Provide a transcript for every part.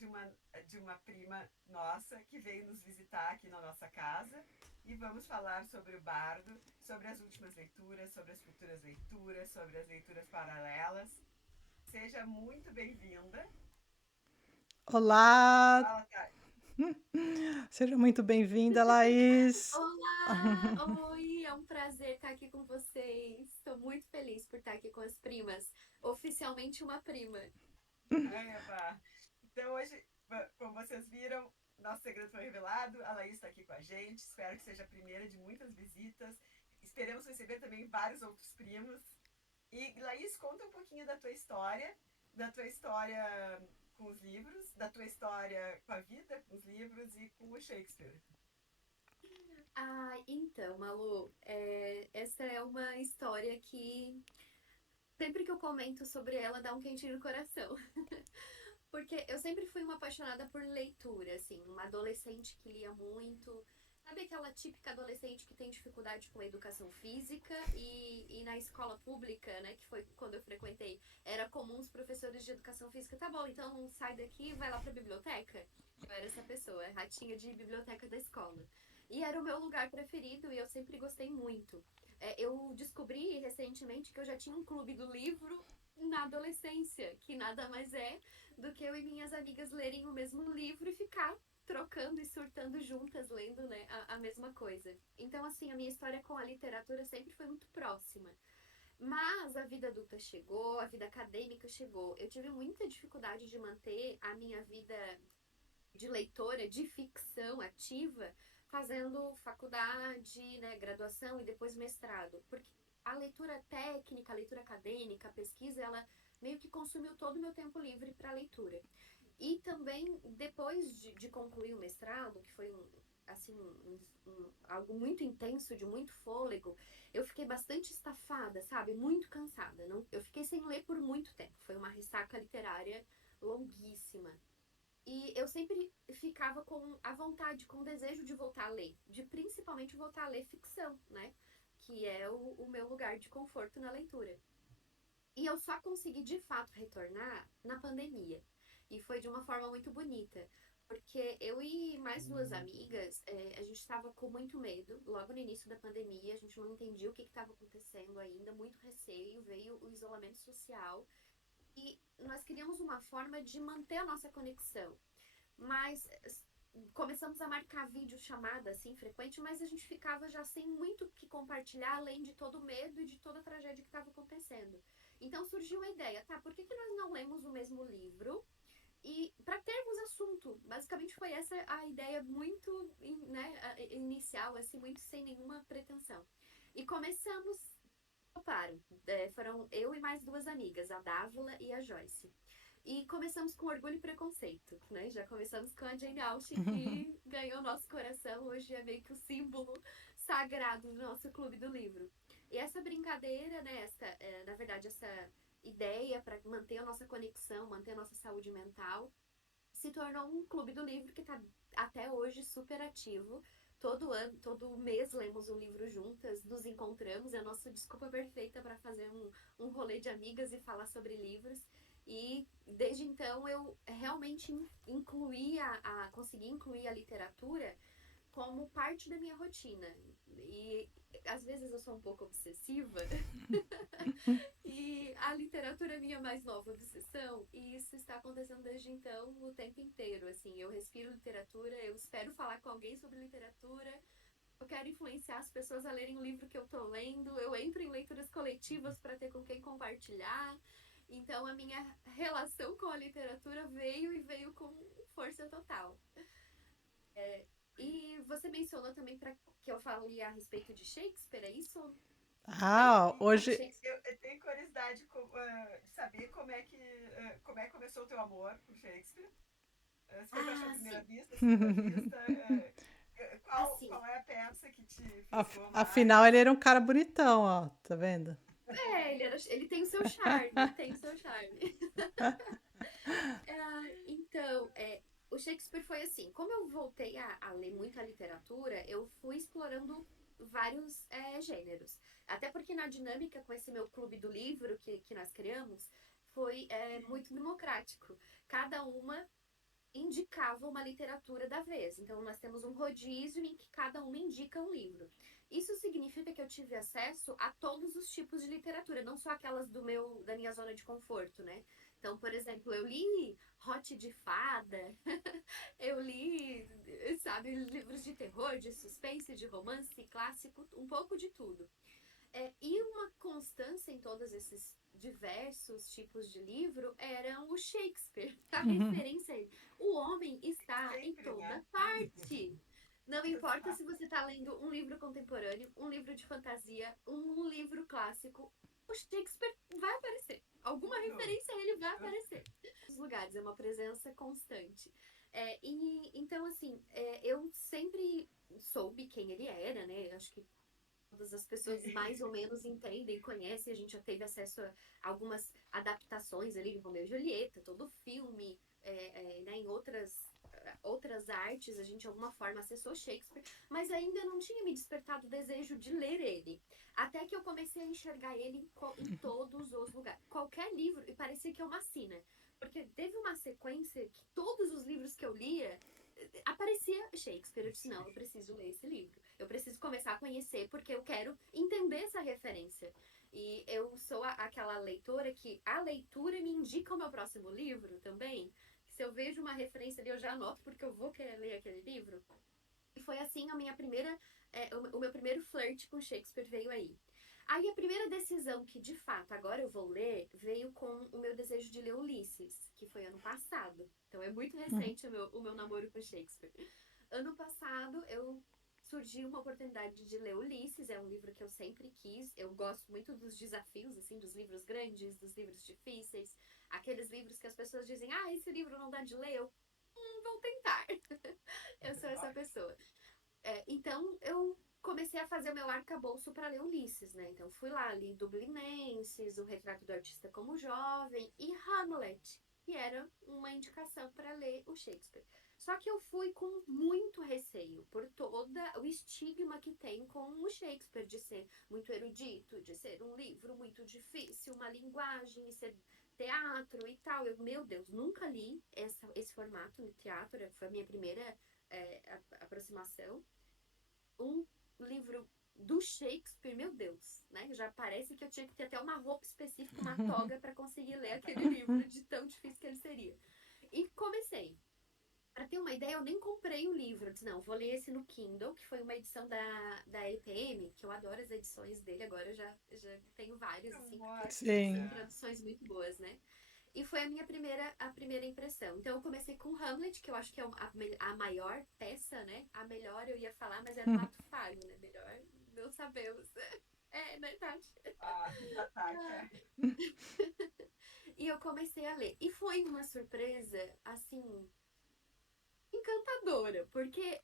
de uma, de uma prima nossa que veio nos visitar aqui na nossa casa e vamos falar sobre o Bardo, sobre as últimas leituras, sobre as futuras leituras, sobre as leituras paralelas. Seja muito bem-vinda. Olá, Fala, Thay. seja muito bem-vinda, Laís. Olá! Oi, é um prazer estar aqui com vocês. Estou muito feliz por estar aqui com as primas. Oficialmente uma prima. Eba. Então, hoje, como vocês viram, nosso segredo foi revelado. A Laís está aqui com a gente. Espero que seja a primeira de muitas visitas. Esperamos receber também vários outros primos. E, Laís, conta um pouquinho da tua história com os livros, da tua história com a vida, com os livros e com o Shakespeare. Então, Malu, essa é uma história que sempre que eu comento sobre ela dá um quentinho no coração. Porque eu sempre fui uma apaixonada por leitura, assim, uma adolescente que lia muito. Sabe aquela típica adolescente que tem dificuldade com a educação física e na escola pública, né, que foi quando eu frequentei, era comum os professores de educação física, tá bom, então sai daqui e vai lá pra biblioteca? Eu era essa pessoa, ratinha de biblioteca da escola. E era o meu lugar preferido e eu sempre gostei muito. Eu descobri recentemente que eu já tinha um clube do livro na adolescência, que nada mais é do que eu e minhas amigas lerem o mesmo livro e ficar trocando e surtando juntas, lendo, né, a mesma coisa. Então, assim, a minha história com a literatura sempre foi muito próxima. Mas a vida adulta chegou, a vida acadêmica chegou. Eu tive muita dificuldade de manter a minha vida de leitora de ficção ativa, fazendo faculdade, né, graduação e depois mestrado. Porque a leitura técnica, a leitura acadêmica, a pesquisa, ela meio que consumiu todo o meu tempo livre para leitura. E também, depois de concluir o mestrado, que foi assim, algo muito intenso, de muito fôlego, eu fiquei bastante estafada, sabe? Muito cansada. Não, eu fiquei sem ler por muito tempo. Foi uma ressaca literária longuíssima. E eu sempre ficava com a vontade, com o desejo de voltar a ler, de principalmente voltar a ler ficção, né? Que é o meu lugar de conforto na leitura. E eu só consegui de fato retornar na pandemia. E foi de uma forma muito bonita. Porque eu e mais duas amigas, a gente estava com muito medo, logo no início da pandemia, a gente não entendia o que estava acontecendo ainda, muito receio, veio o isolamento social. E nós queríamos uma forma de manter a nossa conexão. Mas começamos a marcar vídeo chamada assim frequente, mas a gente ficava já sem muito o que compartilhar, além de todo o medo e de toda a tragédia que estava acontecendo. Então surgiu a ideia, tá? Por que, que nós não lemos o mesmo livro? E para termos assunto, basicamente foi essa a ideia muito, né, inicial, assim, muito sem nenhuma pretensão. E começamos, toparam, foram eu e mais duas amigas, a Dávila e a Joyce. E começamos com Orgulho e Preconceito, né? Já começamos com a Jane Austen, que ganhou nosso coração. Hoje é meio que o símbolo sagrado do nosso clube do livro. E essa brincadeira, né? Na verdade, essa ideia para manter a nossa conexão, manter a nossa saúde mental, se tornou um clube do livro que está até hoje super ativo. Todo ano, todo mês lemos um livro juntas, nos encontramos, é a nossa desculpa perfeita para fazer um rolê de amigas e falar sobre livros. E desde então eu realmente consegui incluir a literatura como parte da minha rotina. E às vezes eu sou um pouco obsessiva, e a literatura é minha mais nova obsessão, e isso está acontecendo desde então o tempo inteiro. Assim, eu respiro literatura, eu espero falar com alguém sobre literatura, eu quero influenciar as pessoas a lerem o livro que eu estou lendo, eu entro em leituras coletivas para ter com quem compartilhar. Então a minha relação com a literatura veio e veio com força total. É, e você mencionou também para que eu fale a respeito de Shakespeare, é isso? Foi? De Hoje, Shakespeare. Eu tenho curiosidade de saber como é que começou o teu amor por Shakespeare. Se foi paixão à primeira Sim. vista, segunda vista, Assim, qual é a peça que te af- fisgou afinal, mais? ele era um cara bonitão, ó, tá vendo? ele tem o seu charme, tem o seu charme. Então, o Shakespeare foi assim, como eu voltei a ler muita literatura, eu fui explorando vários gêneros. Até porque na dinâmica com esse meu clube do livro que nós criamos, foi muito democrático. Cada uma indicava uma literatura da vez. Então, nós temos um rodízio em que cada uma indica um livro. Isso significa que eu tive acesso a todos os tipos de literatura, não só aquelas da minha zona de conforto, né? Então, por exemplo, eu li Hot de Fada, eu li, sabe, livros de terror, de suspense, de romance clássico, um pouco de tudo. E uma constância em todos esses diversos tipos de livro eram o Shakespeare. A referência a ele. O homem está em Sempre, toda né? parte. Não importa se Exato. você está lendo um livro contemporâneo, um livro de fantasia, um livro clássico, o Shakespeare vai aparecer. Alguma Tudo. referência a ele vai aparecer. Os lugares, é uma presença constante. Então, assim, eu sempre soube quem ele era, né? Acho que todas as pessoas mais ou menos entendem, conhecem. A gente já teve acesso a algumas adaptações ali de Romeu e Julieta, todo o filme, né, em outras artes, a gente de alguma forma acessou Shakespeare, mas ainda não tinha me despertado o desejo de ler ele. Até que eu comecei a enxergar ele em todos os lugares. Qualquer livro, e parecia que é uma sina. Porque teve uma sequência que todos os livros que eu lia aparecia Shakespeare. Eu disse, não, eu preciso ler esse livro. Eu preciso começar a conhecer porque eu quero entender essa referência. E eu sou aquela leitora que a leitura me indica o meu próximo livro também. Se eu vejo uma referência ali, eu já anoto porque eu vou querer ler aquele livro. E foi assim a minha primeira, o meu primeiro flirt com Shakespeare veio aí. Aí a primeira decisão que de fato agora eu vou ler veio com o meu desejo de ler Ulisses, que foi ano passado. Então é muito recente o meu namoro com Shakespeare. Ano passado eu surgiu uma oportunidade de ler Ulisses, é um livro que eu sempre quis. Eu gosto muito dos desafios, assim, dos livros grandes, dos livros difíceis, aqueles livros que as pessoas dizem, ah, esse livro não dá de ler, eu vou tentar. Eu sou essa pessoa. Então, eu comecei a fazer o meu arcabouço para ler Ulisses, né? Então, fui lá, li Dublinenses, O Retrato do Artista como Jovem e Hamlet, que era uma indicação para ler o Shakespeare. Só que eu fui com muito receio por todo o estigma que tem com o Shakespeare, de ser muito erudito, de ser um livro muito difícil, uma linguagem, e ser teatro e tal. Meu Deus, nunca li esse formato de teatro, foi a minha primeira aproximação. Um livro do Shakespeare, meu Deus, né? Já parece que eu tinha que ter até uma roupa específica, uma toga para conseguir ler aquele livro, de tão difícil que ele seria. E comecei. Para ter uma ideia, eu nem comprei o livro. Eu disse, não, vou ler esse no Kindle, que foi uma edição da EPM, que eu adoro as edições dele. Agora eu já tenho vários, assim, porque são Sim. Ótima. traduções muito boas, né? E foi a primeira impressão. Então eu comecei com Hamlet, que eu acho que é a maior peça, né? A melhor eu ia falar, mas é do Ato Falho, né? Melhor não sabemos. Né, Tati? Ah, Ah. ataca. E eu comecei a ler. E foi uma surpresa, assim, encantadora, porque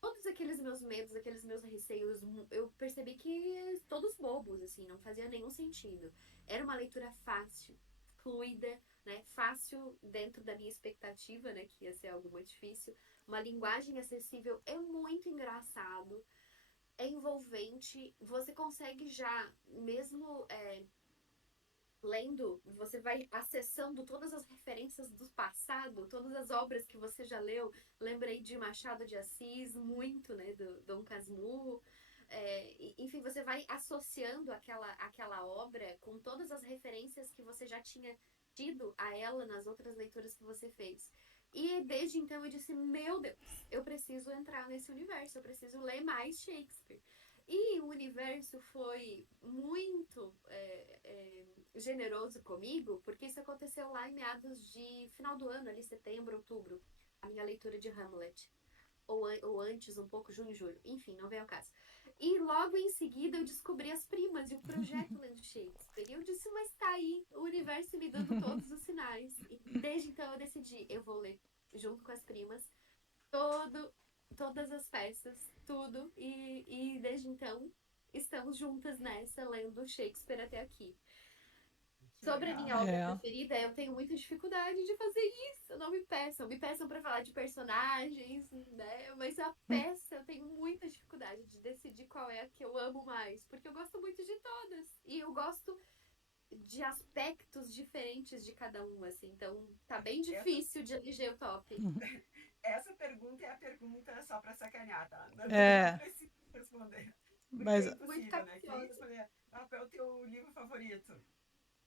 todos aqueles meus medos, aqueles meus receios, eu percebi que todos bobos, assim, não fazia nenhum sentido. Era uma leitura fácil, fluida, né? Fácil dentro da minha expectativa, né? Que ia ser algo muito difícil. Uma linguagem acessível, é muito engraçado, é envolvente. Você consegue já, mesmo lendo, você vai acessando todas as referências do passado, todas as obras que você já leu. Lembrei de Machado de Assis, muito, né, do Dom Casmurro. Enfim, você vai associando aquela obra com todas as referências que você já tinha tido a ela nas outras leituras que você fez. E desde então eu disse, meu Deus, eu preciso entrar nesse universo, eu preciso ler mais Shakespeare. E o universo foi muito generoso comigo, porque isso aconteceu lá em meados de final do ano, ali setembro, outubro, a minha leitura de Hamlet. Ou antes, um pouco, junho, julho. Enfim, não veio ao caso. E logo em seguida eu descobri As Primas e o projeto Lendo Shakespeare. E eu disse, mas tá aí, o universo me dando todos os sinais. E desde então eu decidi, eu vou ler junto com As Primas todo, todas as peças, tudo. E desde então estamos juntas nessa, lendo Shakespeare até aqui. Que Sobre a legal. minha obra É. preferida, eu tenho muita dificuldade de fazer isso. Não me peçam. Me peçam para falar de personagens, né? Mas a peça eu tenho muita dificuldade de decidir qual é a que eu amo mais. Porque eu gosto muito de todas. E eu gosto de aspectos diferentes de cada um, assim. Então, tá bem Essa, difícil de eleger o top. essa pergunta é a pergunta só para sacanear, tá? Não É, precisa responder. Porque mas é Muito impossível, né? Quem capciosa. responder, qual é o teu livro favorito?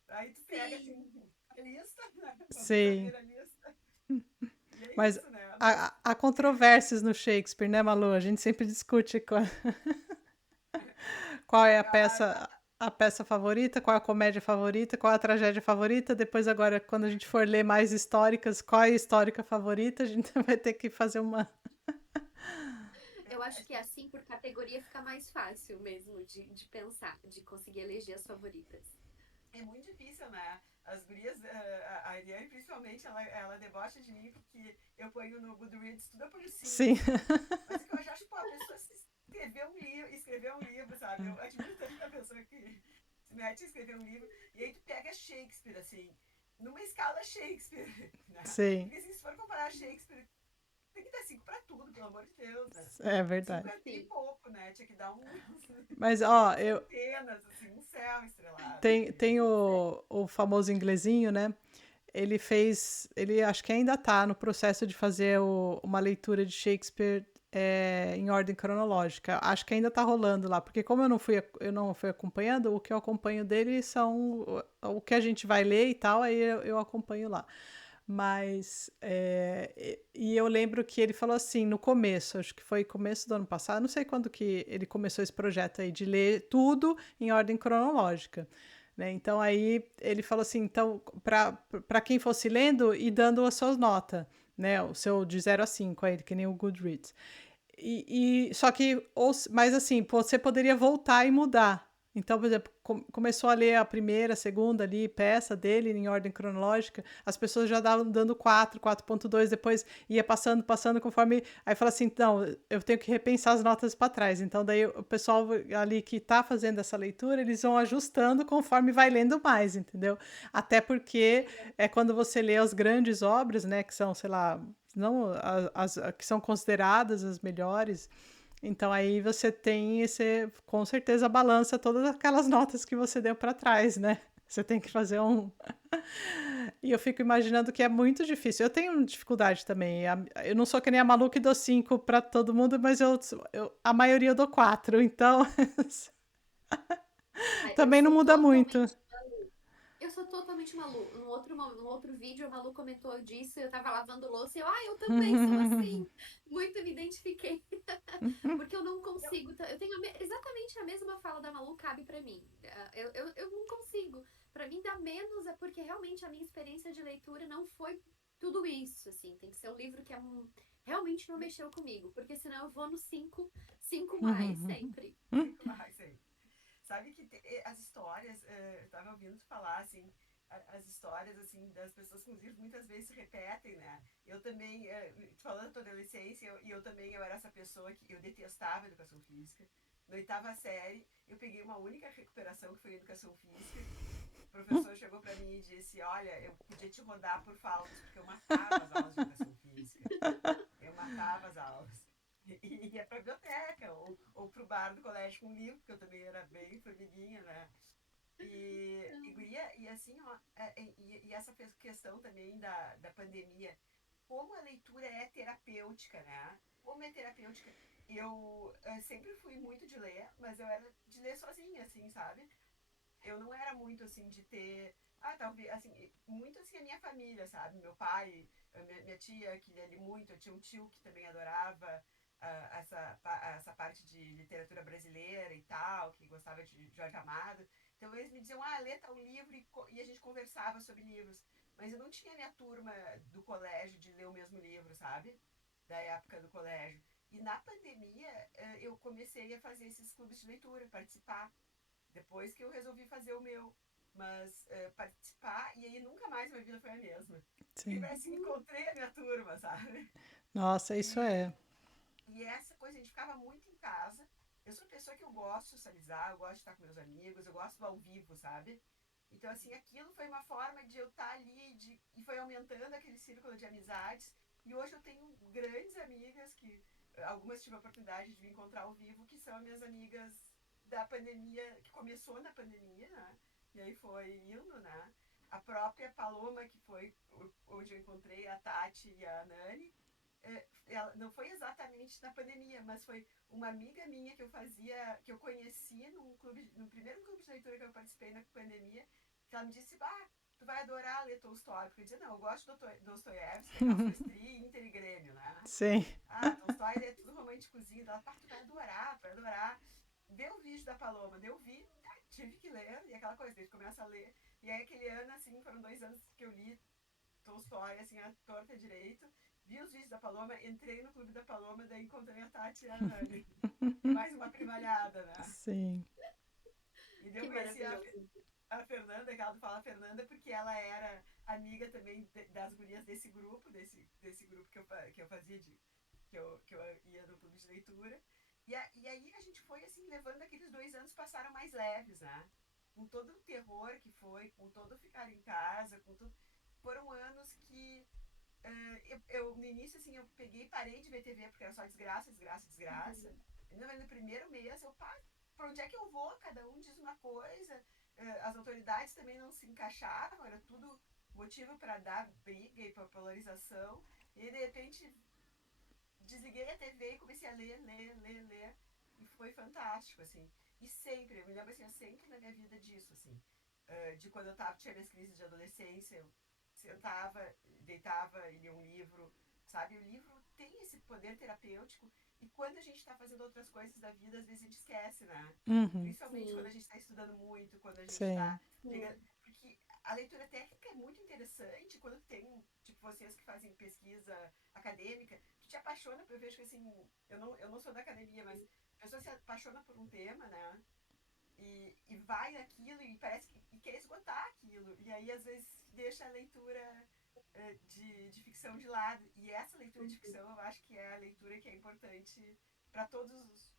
Aí tu pega Sim, assim, a lista, né? Vamos sim. abrir a lista. E é Mas isso, né? Mas há controvérsias no Shakespeare, né, Malu? A gente sempre discute qual é a peça favorita, qual é a comédia favorita, qual é a tragédia favorita. Depois, agora, quando a gente for ler mais históricas, qual é a histórica favorita, a gente vai ter que fazer uma. eu acho verdade. que assim, por categoria, fica mais fácil mesmo de pensar, de conseguir eleger as favoritas. É muito difícil, né? As gurias, a Ariane principalmente, ela debocha de mim porque eu ponho no Goodreads tudo, eu ponho Sim, 5. Mas o que eu já acho, pô, a pessoa escrever um livro, sabe? Eu admiro tanto a pessoa que se mete a escrever um livro, e aí tu pega Shakespeare, assim, numa escala Shakespeare, né? sim, Porque assim, se for comparar Shakespeare, tem que dar 5 pra tudo, pelo amor de Deus, né? é 5 verdade. é tri Sim. pouco, né? Tinha que dar Mas, ó, centenas, assim, um céu estrelado. tem o famoso inglesinho, né? Ele acho que ainda está no processo de fazer uma leitura de Shakespeare em ordem cronológica. Acho que ainda está rolando lá, porque como eu não fui acompanhando, o que eu acompanho dele são o que a gente vai ler e tal, aí eu acompanho lá. Mas, e eu lembro que ele falou assim, no começo, acho que foi começo do ano passado, não sei quando que ele começou esse projeto aí de ler tudo em ordem cronológica, né? Então aí ele falou assim, então para quem fosse lendo e dando as suas notas, né? O seu de 0 a 5 aí, que nem o Goodreads. Só que, mas assim, você poderia voltar e mudar. Então, por exemplo, começou a ler a primeira, a segunda ali, peça dele em ordem cronológica, as pessoas já davam dando 4.2, depois ia passando, passando conforme. Aí fala assim: não, eu tenho que repensar as notas para trás. Então, daí o pessoal ali que está fazendo essa leitura, eles vão ajustando conforme vai lendo mais, entendeu? Até porque Legal. é quando você lê as grandes obras, né, que são, sei lá, não as que são consideradas as melhores. Então aí você tem esse, com certeza balança todas aquelas notas que você deu para trás, né? Você tem que fazer um. E eu fico imaginando que é muito difícil. Eu tenho dificuldade também. Eu não sou que nem a Malu que dou 5 para todo mundo, mas a maioria eu dou 4. Então Ah, eu também não sou muda muito. totalmente Malu. Eu sou totalmente Malu. No outro vídeo, a Malu comentou disso, eu tava lavando louça e eu também sou assim. Muito me identifiquei. Porque eu não consigo. Eu tenho exatamente a mesma fala da Malu, cabe pra mim. Eu não consigo. Pra mim, dá menos é porque realmente a minha experiência de leitura não foi tudo isso, assim. Tem que ser um livro que realmente não mexeu comigo. Porque senão eu vou no 5 mais, sempre. 5 mais aí. Sabe que as histórias, eu tava ouvindo tu falar, assim, as histórias, assim, das pessoas com os livros muitas vezes se repetem, né? Eu também, falando da tua adolescência, eu também, eu era essa pessoa que eu detestava educação física. Na oitava série, eu peguei uma única recuperação, que foi educação física. O professor chegou para mim e disse, olha, eu podia te rodar por faltas, porque eu matava as aulas de educação física. Eu matava as aulas. E ia pra biblioteca, ou pro bar do colégio com livro, porque eu também era bem formiguinha, né? E assim, ó, e essa questão também da pandemia, como a leitura é terapêutica, né? Como é terapêutica. Eu sempre fui muito de ler, mas eu era de ler sozinha, assim, sabe? Eu não era muito assim de ter. Ah, talvez, assim, muito assim a minha família, sabe? Meu pai, minha tia que lia muito, eu tinha um tio que também adorava essa parte de literatura brasileira e tal, que gostava de Jorge Amado. Então eles me diziam, ah, lê tal livro e a gente conversava sobre livros. Mas eu não tinha minha turma do colégio de ler o mesmo livro, sabe? Da época do colégio. E na pandemia eu comecei a fazer esses clubes de leitura, participar. Depois que eu resolvi fazer o meu. Mas participar, e aí nunca mais minha vida foi a mesma. Porque Sim. parece que encontrei a minha turma, sabe? Nossa, isso E, é. e essa coisa, a gente ficava muito em casa. Eu sou uma pessoa que eu gosto de socializar, eu gosto de estar com meus amigos, eu gosto do ao vivo, sabe? Então, assim, aquilo foi uma forma de eu estar ali e foi aumentando aquele círculo de amizades. E hoje eu tenho grandes amigas que algumas tive a oportunidade de me encontrar ao vivo, que são minhas amigas da pandemia, que começou na pandemia, né? E aí foi indo, né? A própria Paloma, que foi onde eu encontrei a Tati e a Nani, ela não foi exatamente na pandemia, mas foi uma amiga minha que eu conheci no primeiro clube de leitura que eu participei na pandemia, que ela me disse, tu vai adorar ler Tolstói, porque eu dizia, não, eu gosto de Dostoiévski, aquelas coisas Inter e Grêmio, né? Sim. Tolstói é tudo românticozinho, ela, tu vai adorar, vai adorar. Vê o vídeo da Paloma, eu vi, tive que ler, e aquela coisa, desde começa a ler, e aí aquele ano, assim, foram 2 anos que eu li Tolstói, assim, a torta direito, vi os vídeos da Paloma, entrei no clube da Paloma, daí encontrei a Tati e a Nani. E mais uma primalhada, né? Sim. E daí eu Que conheci maravilhoso. a Fernanda, que ela fala Fernanda, porque ela era amiga também das gurias desse grupo que eu fazia que eu ia no clube de leitura. E aí a gente foi assim, levando aqueles 2 anos, passaram mais leves, né? Com todo o terror que foi, com todo o ficar em casa, com tudo. Foram anos que no início, assim, eu peguei e parei de ver TV, porque era só desgraça, desgraça, desgraça. No primeiro mês, pra onde é que eu vou? Cada um diz uma coisa. As autoridades também não se encaixavam, era tudo motivo para dar briga e para polarização. E de repente desliguei a TV e comecei a ler, ler, ler, ler. E foi fantástico, assim. E sempre, eu me lembro assim, sempre na minha vida disso, assim. De quando tinha minhas crises de adolescência, eu sentava, deitava e lia um livro, sabe? O livro tem esse poder terapêutico e quando a gente está fazendo outras coisas da vida, às vezes a gente esquece, né? Uhum. Principalmente quando a gente está estudando muito, quando a gente Sim. está pegando... Porque a leitura técnica é muito interessante quando tem, tipo, vocês que fazem pesquisa acadêmica, tu te apaixona, eu vejo que assim, eu não sou da academia, mas a pessoa se apaixona por um tema, né? E vai naquilo e parece que quer esgotar aquilo. E aí, às vezes, deixa a leitura de ficção de lado. E essa leitura de ficção, eu acho que é a leitura que é importante para todos os...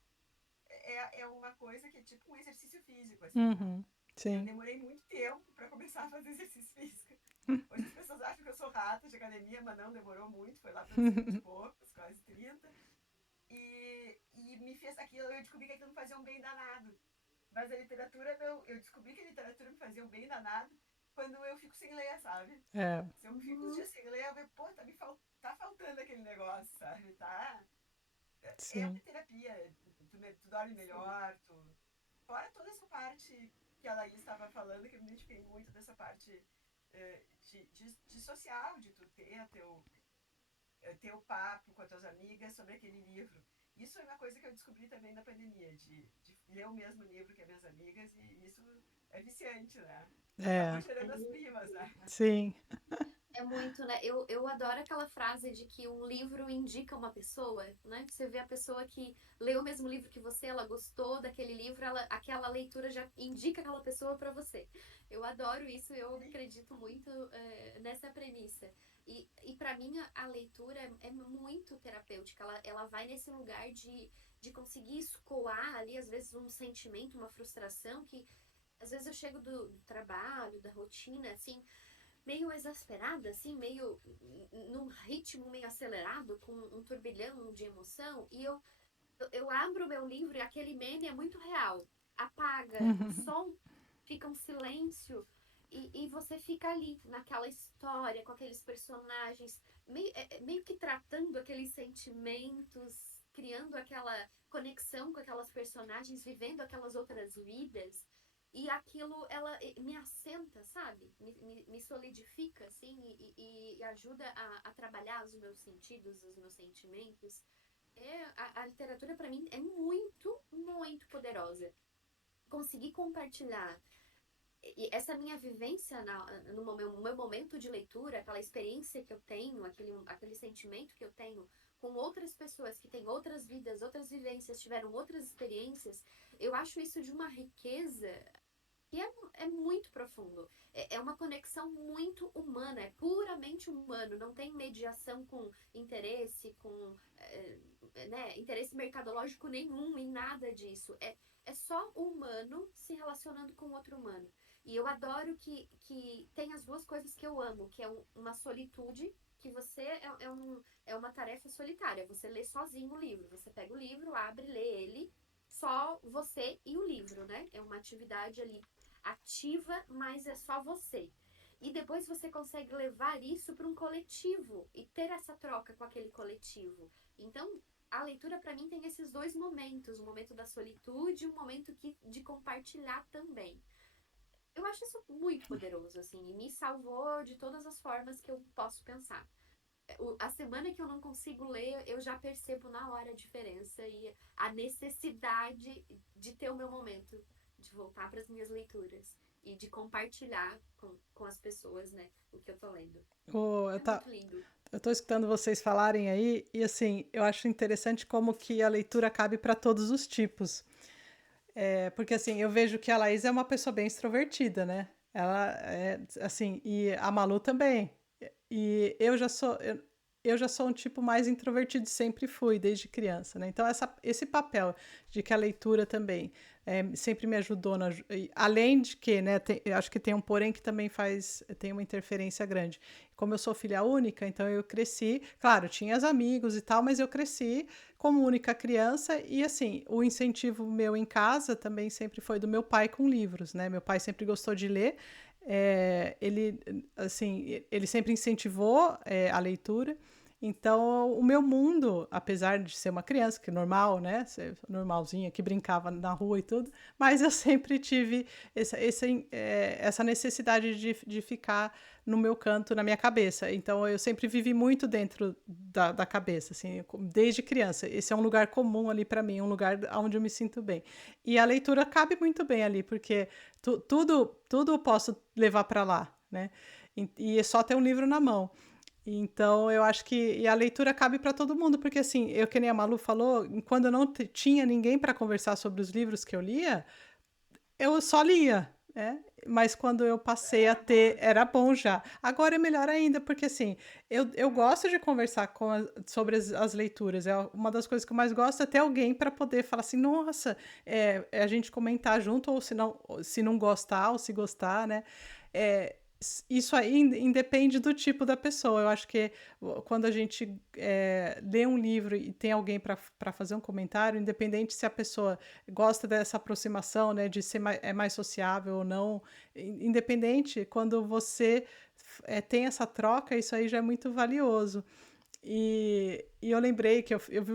É uma coisa que é tipo um exercício físico, assim, né? Uhum. Eu Sim. demorei muito tempo para começar a fazer exercício físico. Hoje as pessoas acham que eu sou rata de academia, mas não, demorou muito. Foi lá para os 20 e poucos, quase 30. E me fez aquilo, eu descobri que aquilo me fazia um bem danado. Mas a literatura não. Eu descobri que a literatura me fazia um bem danado quando eu fico sem ler, sabe? É. Se eu fico uns dias sem ler, eu vejo, tá faltando aquele negócio, sabe? Tá. É uma Sim. terapia. Tu dorme melhor, Fora toda essa parte que a Laís estava falando, que eu me identifiquei muito dessa parte de social, de tu ter o papo com as tuas amigas sobre aquele livro. Isso é uma coisa que eu descobri também na pandemia, de ler o mesmo livro que as minhas amigas, e isso é viciante, né? Acabou É. gerando as primas, né? Sim. É muito, né? Eu adoro aquela frase de que um livro indica uma pessoa, né? Você vê a pessoa que leu o mesmo livro que você, ela gostou daquele livro, aquela leitura já indica aquela pessoa para você. Eu adoro isso, eu acredito muito nessa premissa. E para mim, a leitura é muito terapêutica, ela vai nesse lugar de conseguir escoar ali, às vezes, um sentimento, uma frustração que às vezes eu chego do trabalho, da rotina, assim, meio exasperada, assim, meio num ritmo meio acelerado, com um turbilhão de emoção, e eu abro o meu livro e aquele meme é muito real. Apaga o som, fica um silêncio, e você fica ali, naquela história, com aqueles personagens, meio que tratando aqueles sentimentos, criando aquela conexão com aquelas personagens, vivendo aquelas outras vidas. E aquilo, ela me assenta, sabe? Me solidifica, assim, e ajuda a trabalhar os meus sentidos, os meus sentimentos. A literatura, para mim, é muito, muito poderosa. Conseguir compartilhar essa minha vivência no meu momento de leitura, aquela experiência que eu tenho, aquele sentimento que eu tenho com outras pessoas que têm outras vidas, outras vivências, tiveram outras experiências, eu acho isso de uma riqueza que é muito profundo. É uma conexão muito humana, é puramente humano, não tem mediação com interesse, com né, interesse mercadológico nenhum em nada disso. É só humano se relacionando com outro humano. E eu adoro que tem as duas coisas que eu amo, que é uma solitude, que você é uma tarefa solitária. Você lê sozinho o livro. Você pega o livro, abre, lê ele, só você e o livro, né? É uma atividade ali ativa, mas é só você. E depois você consegue levar isso para um coletivo e ter essa troca com aquele coletivo. Então, a leitura para mim tem esses dois momentos, o momento da solitude e um momento de compartilhar também. Eu acho isso muito poderoso, assim, e me salvou de todas as formas que eu posso pensar. A semana que eu não consigo ler, eu já percebo na hora a diferença e a necessidade de ter o meu momento, de voltar para as minhas leituras e de compartilhar com as pessoas, né, o que eu tô lendo. O- eu, É tá, muito lindo. eu tô escutando vocês falarem aí, e assim, eu acho interessante como que a leitura cabe para todos os tipos. É, porque assim, eu vejo que a Laís é uma pessoa bem extrovertida, né? Ela é assim, e a Malu também. E eu já sou um tipo mais introvertido, sempre fui, desde criança, né? Então, esse papel de que a leitura também sempre me ajudou, além de que, né, eu acho que tem um porém que também tem uma interferência grande. Como eu sou filha única, então eu cresci, claro, tinha os amigos e tal, mas eu cresci como única criança e, assim, o incentivo meu em casa também sempre foi do meu pai com livros, né? Meu pai sempre gostou de ler, ele, assim, ele sempre incentivou a leitura. Então, o meu mundo, apesar de ser uma criança, que é normal, né? Ser normalzinha, que brincava na rua e tudo, mas eu sempre tive essa necessidade de ficar no meu canto, na minha cabeça. Então, eu sempre vivi muito dentro da cabeça, assim, desde criança. Esse é um lugar comum ali para mim, um lugar onde eu me sinto bem. E a leitura cabe muito bem ali, porque tudo eu posso levar para lá, né? E é só ter um livro na mão. Então, eu acho que a leitura cabe para todo mundo, porque assim, eu que nem a Malu falou, quando eu não tinha ninguém para conversar sobre os livros que eu lia, eu só lia, né? Mas quando eu passei a Era bom, ter, era bom já. Agora é melhor ainda, porque assim, eu gosto de conversar sobre as leituras. É uma das coisas que eu mais gosto é ter alguém para poder falar assim, nossa, a gente comentar junto, ou se não gostar, ou se gostar, né? É, isso aí independe do tipo da pessoa. Eu acho que quando a gente lê um livro e tem alguém para fazer um comentário, independente se a pessoa gosta dessa aproximação, né, de ser mais sociável ou não, independente, quando você tem essa troca, isso aí já é muito valioso. E eu lembrei que eu vi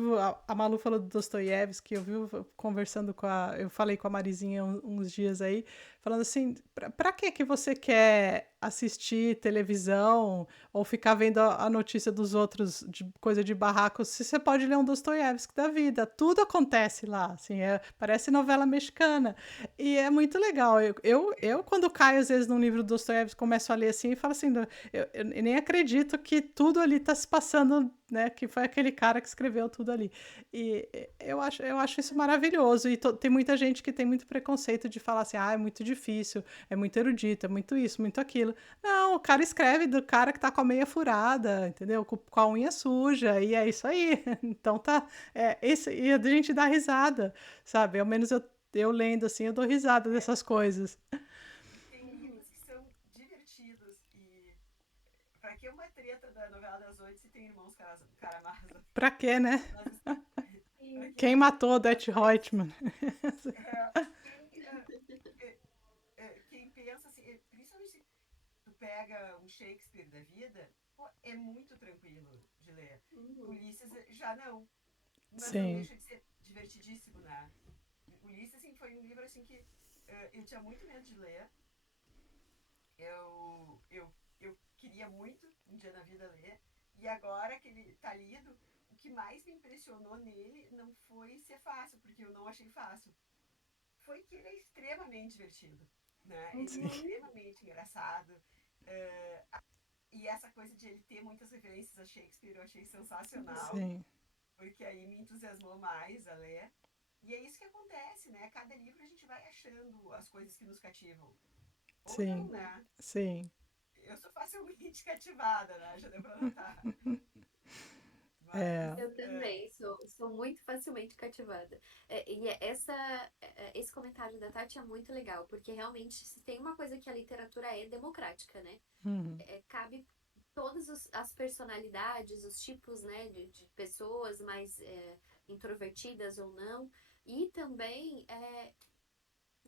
a Malu falou do Dostoiévski, eu vi conversando eu falei com a Marizinha uns dias aí, falando assim, pra que você quer assistir televisão ou ficar vendo a notícia dos outros, de coisa de barracos, se você pode ler um Dostoiévski da vida, tudo acontece lá, assim, parece novela mexicana, e é muito legal, eu quando caio às vezes num livro do Dostoiévski, começo a ler assim, e falo assim, eu nem acredito que tudo ali está se passando, né? Que foi aquele cara que escreveu tudo ali. E eu acho isso maravilhoso. E tem muita gente que tem muito preconceito de falar assim, é muito difícil, é muito erudito, é muito isso, muito aquilo. Não, o cara escreve do cara que tá com a meia furada, entendeu? Com a unha suja, e é isso aí. Então tá. E a gente dá risada, sabe? Ao menos eu lendo assim, eu dou risada é. dessas coisas. E tem livros que são divertidos. E pra que uma treta da novela das oito se tem irmãos Karamazov? Pra quê, né? Nós, pra Sim. Quem quê? matou Odete Reutemann? Quem, quem pensa assim, principalmente se tu pega um Shakespeare da vida, pô, é muito tranquilo de ler. Uhum. Ulisses já não, mas não Sim, deixa de ser divertidíssimo, né? Ulisses assim, foi um livro assim que eu tinha muito medo de ler. Eu queria muito um dia na vida ler. E agora que ele tá lido, o que mais me impressionou nele não foi ser fácil, porque eu não achei fácil. Foi que ele é extremamente divertido. Né? Ele é sim, extremamente engraçado. eh, e essa coisa de ele ter muitas referências a Shakespeare eu achei sensacional, sim, porque aí me entusiasmou mais a ler. E é isso que acontece, né? Cada livro a gente vai achando as coisas que nos cativam. Ou não, sim, né? sim. Eu sou facilmente cativada, né? Já deu pra notar. Mas É, Eu também sou muito facilmente cativada. Esse comentário da Tati é muito legal, porque realmente se tem uma coisa que a literatura é democrática, né? uhum, Cabe todas as personalidades, os tipos, né, de pessoas mais introvertidas ou não. E também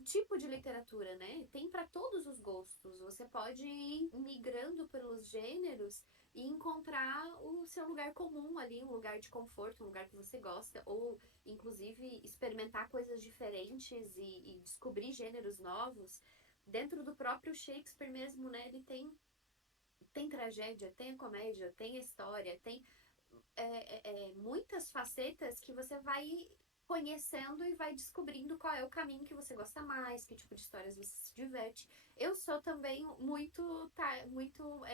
tipo de literatura, né? Tem para todos os gostos. Você pode ir migrando pelos gêneros e encontrar o seu lugar comum ali, um lugar de conforto, um lugar que você gosta, ou inclusive experimentar coisas diferentes e descobrir gêneros novos. Dentro do próprio Shakespeare mesmo, né? Ele tem tragédia, tem a comédia, tem a história, tem muitas facetas que você vai conhecendo e vai descobrindo qual é o caminho que você gosta mais, que tipo de histórias você se diverte. Eu sou também muito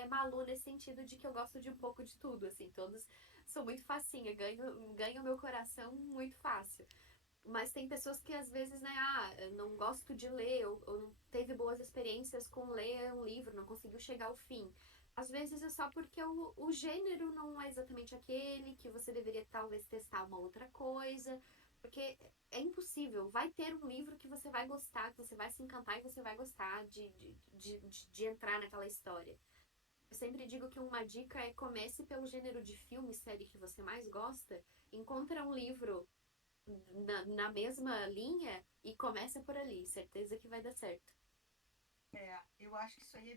Malu nesse sentido de que eu gosto de um pouco de tudo, assim, todos sou muito facinha, ganho meu coração muito fácil. Mas tem pessoas que às vezes, né, eu não gosto de ler, ou não teve boas experiências com ler um livro, não conseguiu chegar ao fim. Às vezes é só porque o gênero não é exatamente aquele, que você deveria talvez testar uma outra coisa, porque é impossível. Vai ter um livro que você vai gostar, que você vai se encantar e você vai gostar de entrar naquela história. Eu sempre digo que uma dica é comece pelo gênero de filme, série que você mais gosta, encontra um livro na mesma linha e começa por ali. Certeza que vai dar certo. Eu acho que isso aí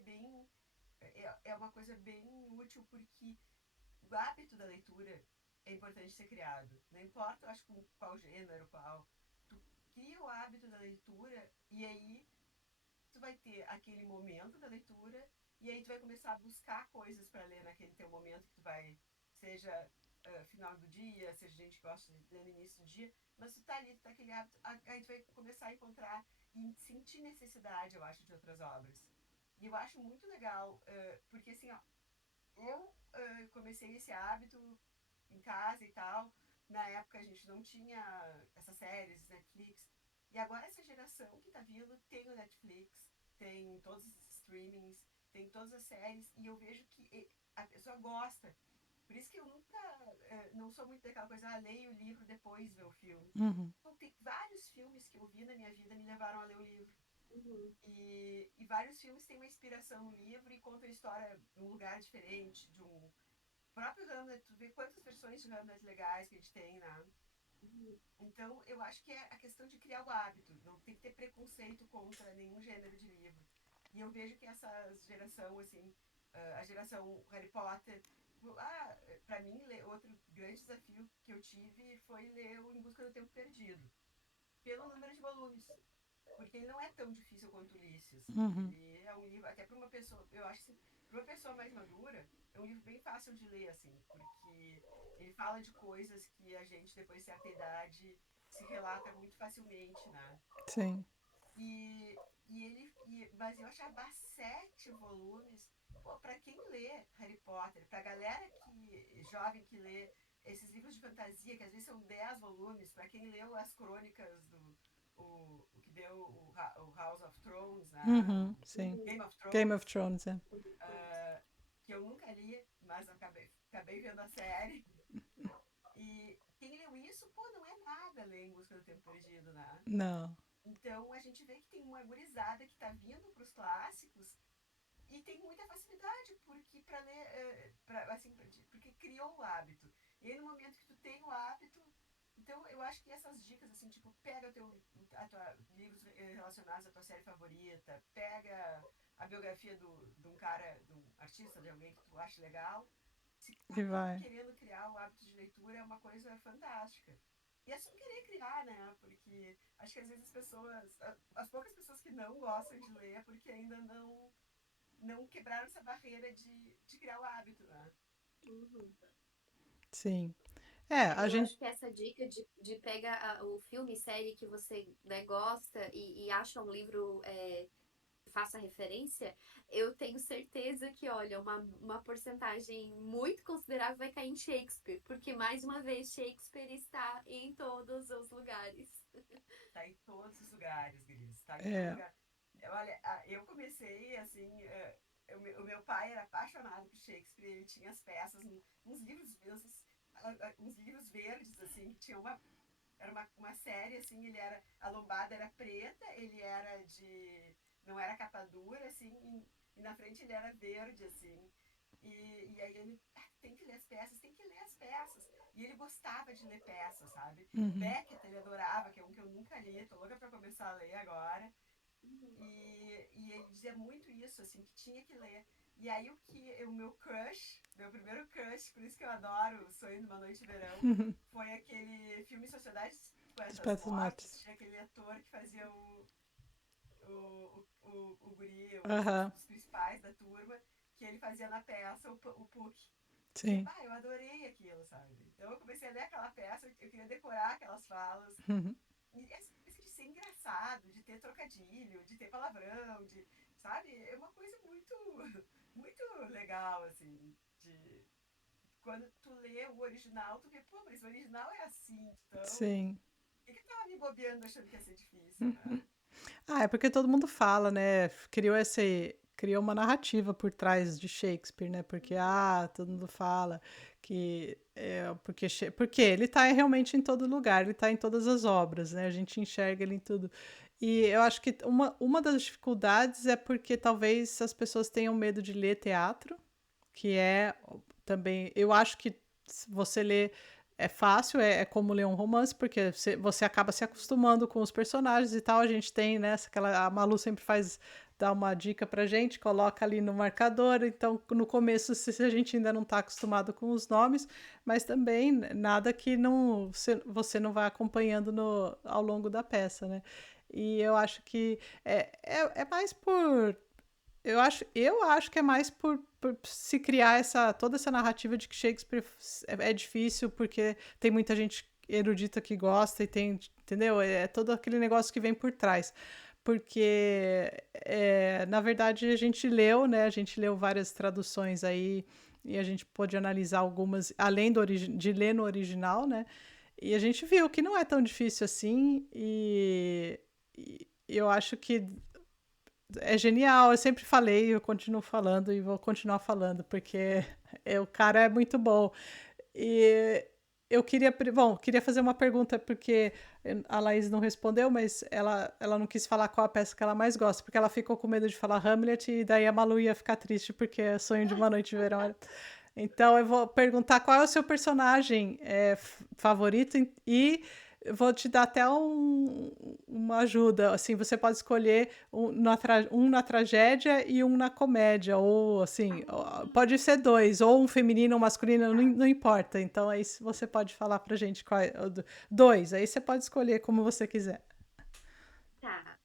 é uma coisa bem útil, porque o hábito da leitura é importante ser criado. Não importa, eu acho, com qual gênero, qual. Tu cria o hábito da leitura e aí tu vai ter aquele momento da leitura e aí tu vai começar a buscar coisas para ler naquele teu momento que tu vai, seja final do dia, seja gente que gosta de ler no início do dia, mas tu tá ali, tu tá aquele hábito, aí tu vai começar a encontrar e sentir necessidade, eu acho, de outras obras. E eu acho muito legal, porque assim, ó, eu comecei esse hábito em casa e tal. Na época a gente não tinha essas séries, Netflix. E agora essa geração que tá vindo tem o Netflix, tem todos os streamings, tem todas as séries. E eu vejo que a pessoa gosta. Por isso que eu nunca, não sou muito daquela coisa, leio o livro depois ver o filme. Uhum. Então, tem vários filmes que eu vi na minha vida me levaram a ler o livro. Uhum. E vários filmes têm uma inspiração no livro e contam a história num lugar diferente, de um próprio Hamlet. Tu vê quantas versões de Hamlet legais que a gente tem, né? Uhum. Então, eu acho que é a questão de criar o hábito, não tem que ter preconceito contra nenhum gênero de livro. E eu vejo que essa geração, assim, a geração Harry Potter, pra mim, outro grande desafio que eu tive foi ler o Em Busca do Tempo Perdido, pelo número de volumes. Porque ele não é tão difícil quanto Ulisses. Uhum. Ele é um livro, até para uma pessoa, eu acho que para uma pessoa mais madura, é um livro bem fácil de ler, assim, porque ele fala de coisas que a gente, depois de certa idade, se relata muito facilmente, né? Sim. Mas eu achava 7 volumes, pô, para quem lê Harry Potter, pra galera jovem que lê esses livros de fantasia, que às vezes são 10 volumes, para quem leu as crônicas o que deu o House of Thrones, né? Uhum. O Sim. Game of Game of Thrones, Thrones, é. que eu nunca li, mas acabei vendo a série. E quem leu isso, pô, não é nada ler Em Busca do Tempo Perdido, né? Não. Então a gente vê que tem uma gurizada que tá vindo pros clássicos e tem muita facilidade, porque para ler, porque criou o hábito. E aí no momento que tu tem o hábito, então eu acho que essas dicas, assim, tipo, pega livros relacionados à tua série favorita, pega a biografia de um cara, de um artista, de alguém que tu acha legal. Se tá E ali vai. querendo criar o hábito de leitura, é uma coisa fantástica. E é só querer criar, né? Porque acho que às vezes as poucas pessoas que não gostam de ler, é porque ainda não quebraram essa barreira de criar o hábito, né? Uhum. Sim. É, a Eu gente. acho que essa dica de pega o filme, série que você, né, gosta e acha um livro que faça referência, eu tenho certeza que, olha, uma porcentagem muito considerável vai cair em Shakespeare, porque, mais uma vez, Shakespeare está em todos os lugares. Tá em todos os lugares, Gris. Tá em todo É. lugar. Olha, eu comecei assim. O meu pai era apaixonado por Shakespeare, ele tinha as peças, uns livros, uns livros verdes, assim, que tinha era uma série, assim, a lombada era preta, ele era não era capa dura, assim, e na frente ele era verde, assim. E aí ele tem que ler as peças, tem que ler as peças. E ele gostava de ler peças, sabe? Uhum. Beckett ele adorava, que é um que eu nunca li, tô louca pra começar a ler agora. E ele dizia muito isso, assim, que tinha que ler. E aí o meu crush, meu primeiro crush, por isso que eu adoro Sonho de uma Noite de Verão, foi aquele filme Sociedade dos Os Poetas Poetas Mortos. Mortos. Tinha aquele ator que fazia o guri, Aham, dos principais da turma, que ele fazia na peça o Puck. E, sim. bah, eu adorei aquilo, sabe? Então eu comecei a ler aquela peça, eu queria decorar aquelas falas. Uhum. E essa coisa de ser engraçado, de ter trocadilho, de ter palavrão, de, sabe? É uma coisa muito, muito legal, assim, de... Quando tu lê o original, tu vê, pô, mas o original é assim, então... Sim. Por que tava me bobeando achando que ia ser difícil, né? Ah, é porque todo mundo fala, né? Criou uma narrativa por trás de Shakespeare, né? Porque todo mundo fala que porque ele está realmente em todo lugar, ele está em todas as obras, né? A gente enxerga ele em tudo. E eu acho que uma das dificuldades é porque talvez as pessoas tenham medo de ler teatro, que é também, eu acho que se você lê é fácil, é como ler um romance, porque você acaba se acostumando com os personagens e tal. A gente tem, né? A Malu sempre dá uma dica pra gente, coloca ali no marcador. Então, no começo, se a gente ainda não está acostumado com os nomes, mas também nada que não você não vai acompanhando ao longo da peça, né? E eu acho que é mais por eu acho que é mais por se criar toda essa narrativa de que Shakespeare é difícil porque tem muita gente erudita que gosta e tem, entendeu? É todo aquele negócio que vem por trás. Porque, na verdade, a gente leu, né? A gente leu várias traduções aí e a gente pôde analisar algumas, além de ler no original, né? E a gente viu que não é tão difícil assim e eu acho que é genial, eu sempre falei, eu continuo falando e vou continuar falando, porque o cara é muito bom. E queria fazer uma pergunta, porque a Laís não respondeu, mas ela não quis falar qual a peça que ela mais gosta, porque ela ficou com medo de falar Hamlet, e daí a Malu ia ficar triste, porque é Sonho de uma Noite de Verão. Então eu vou perguntar qual é o seu personagem favorito e vou te dar até uma ajuda. Assim, você pode escolher um na tragédia e um na comédia, ou assim, pode ser dois, ou um feminino ou um masculino, não importa. Então aí você pode falar pra gente qual é, dois, aí você pode escolher como você quiser. Tá.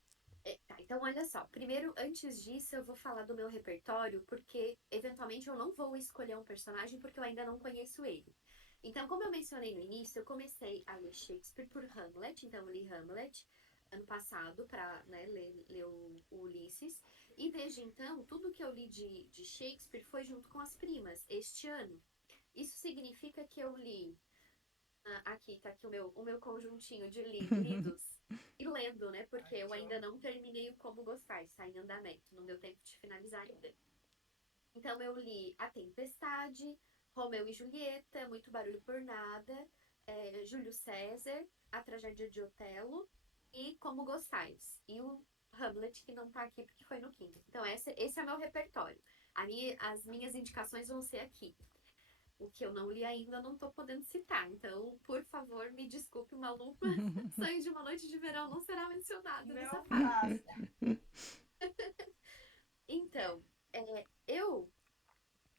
Tá, então olha só. Primeiro, antes disso, eu vou falar do meu repertório, porque eventualmente eu não vou escolher um personagem porque eu ainda não conheço ele. Então, como eu mencionei no início, eu comecei a ler Shakespeare por Hamlet, então eu li Hamlet ano passado para, né, ler o Ulisses. E desde então, tudo que eu li de Shakespeare foi junto com as primas, este ano. Isso significa que eu li. Aqui tá aqui o meu conjuntinho de lidos e lendo, né? Porque Ai, eu que ainda honra. não terminei o Como Gostar, está em andamento, não deu tempo de finalizar ainda. Então eu li A Tempestade, Romeu e Julieta, Muito Barulho por Nada, Júlio César, A Tragédia de Otelo e Como Gostais. E o Hamlet, que não tá aqui porque foi no quinto. Então esse é meu repertório. As minhas indicações vão ser aqui. O que eu não li ainda, eu não tô podendo citar. Então, por favor, me desculpe, Maluca. Sonho de uma Noite de Verão não será mencionado nessa Não parte. faço. Então, eu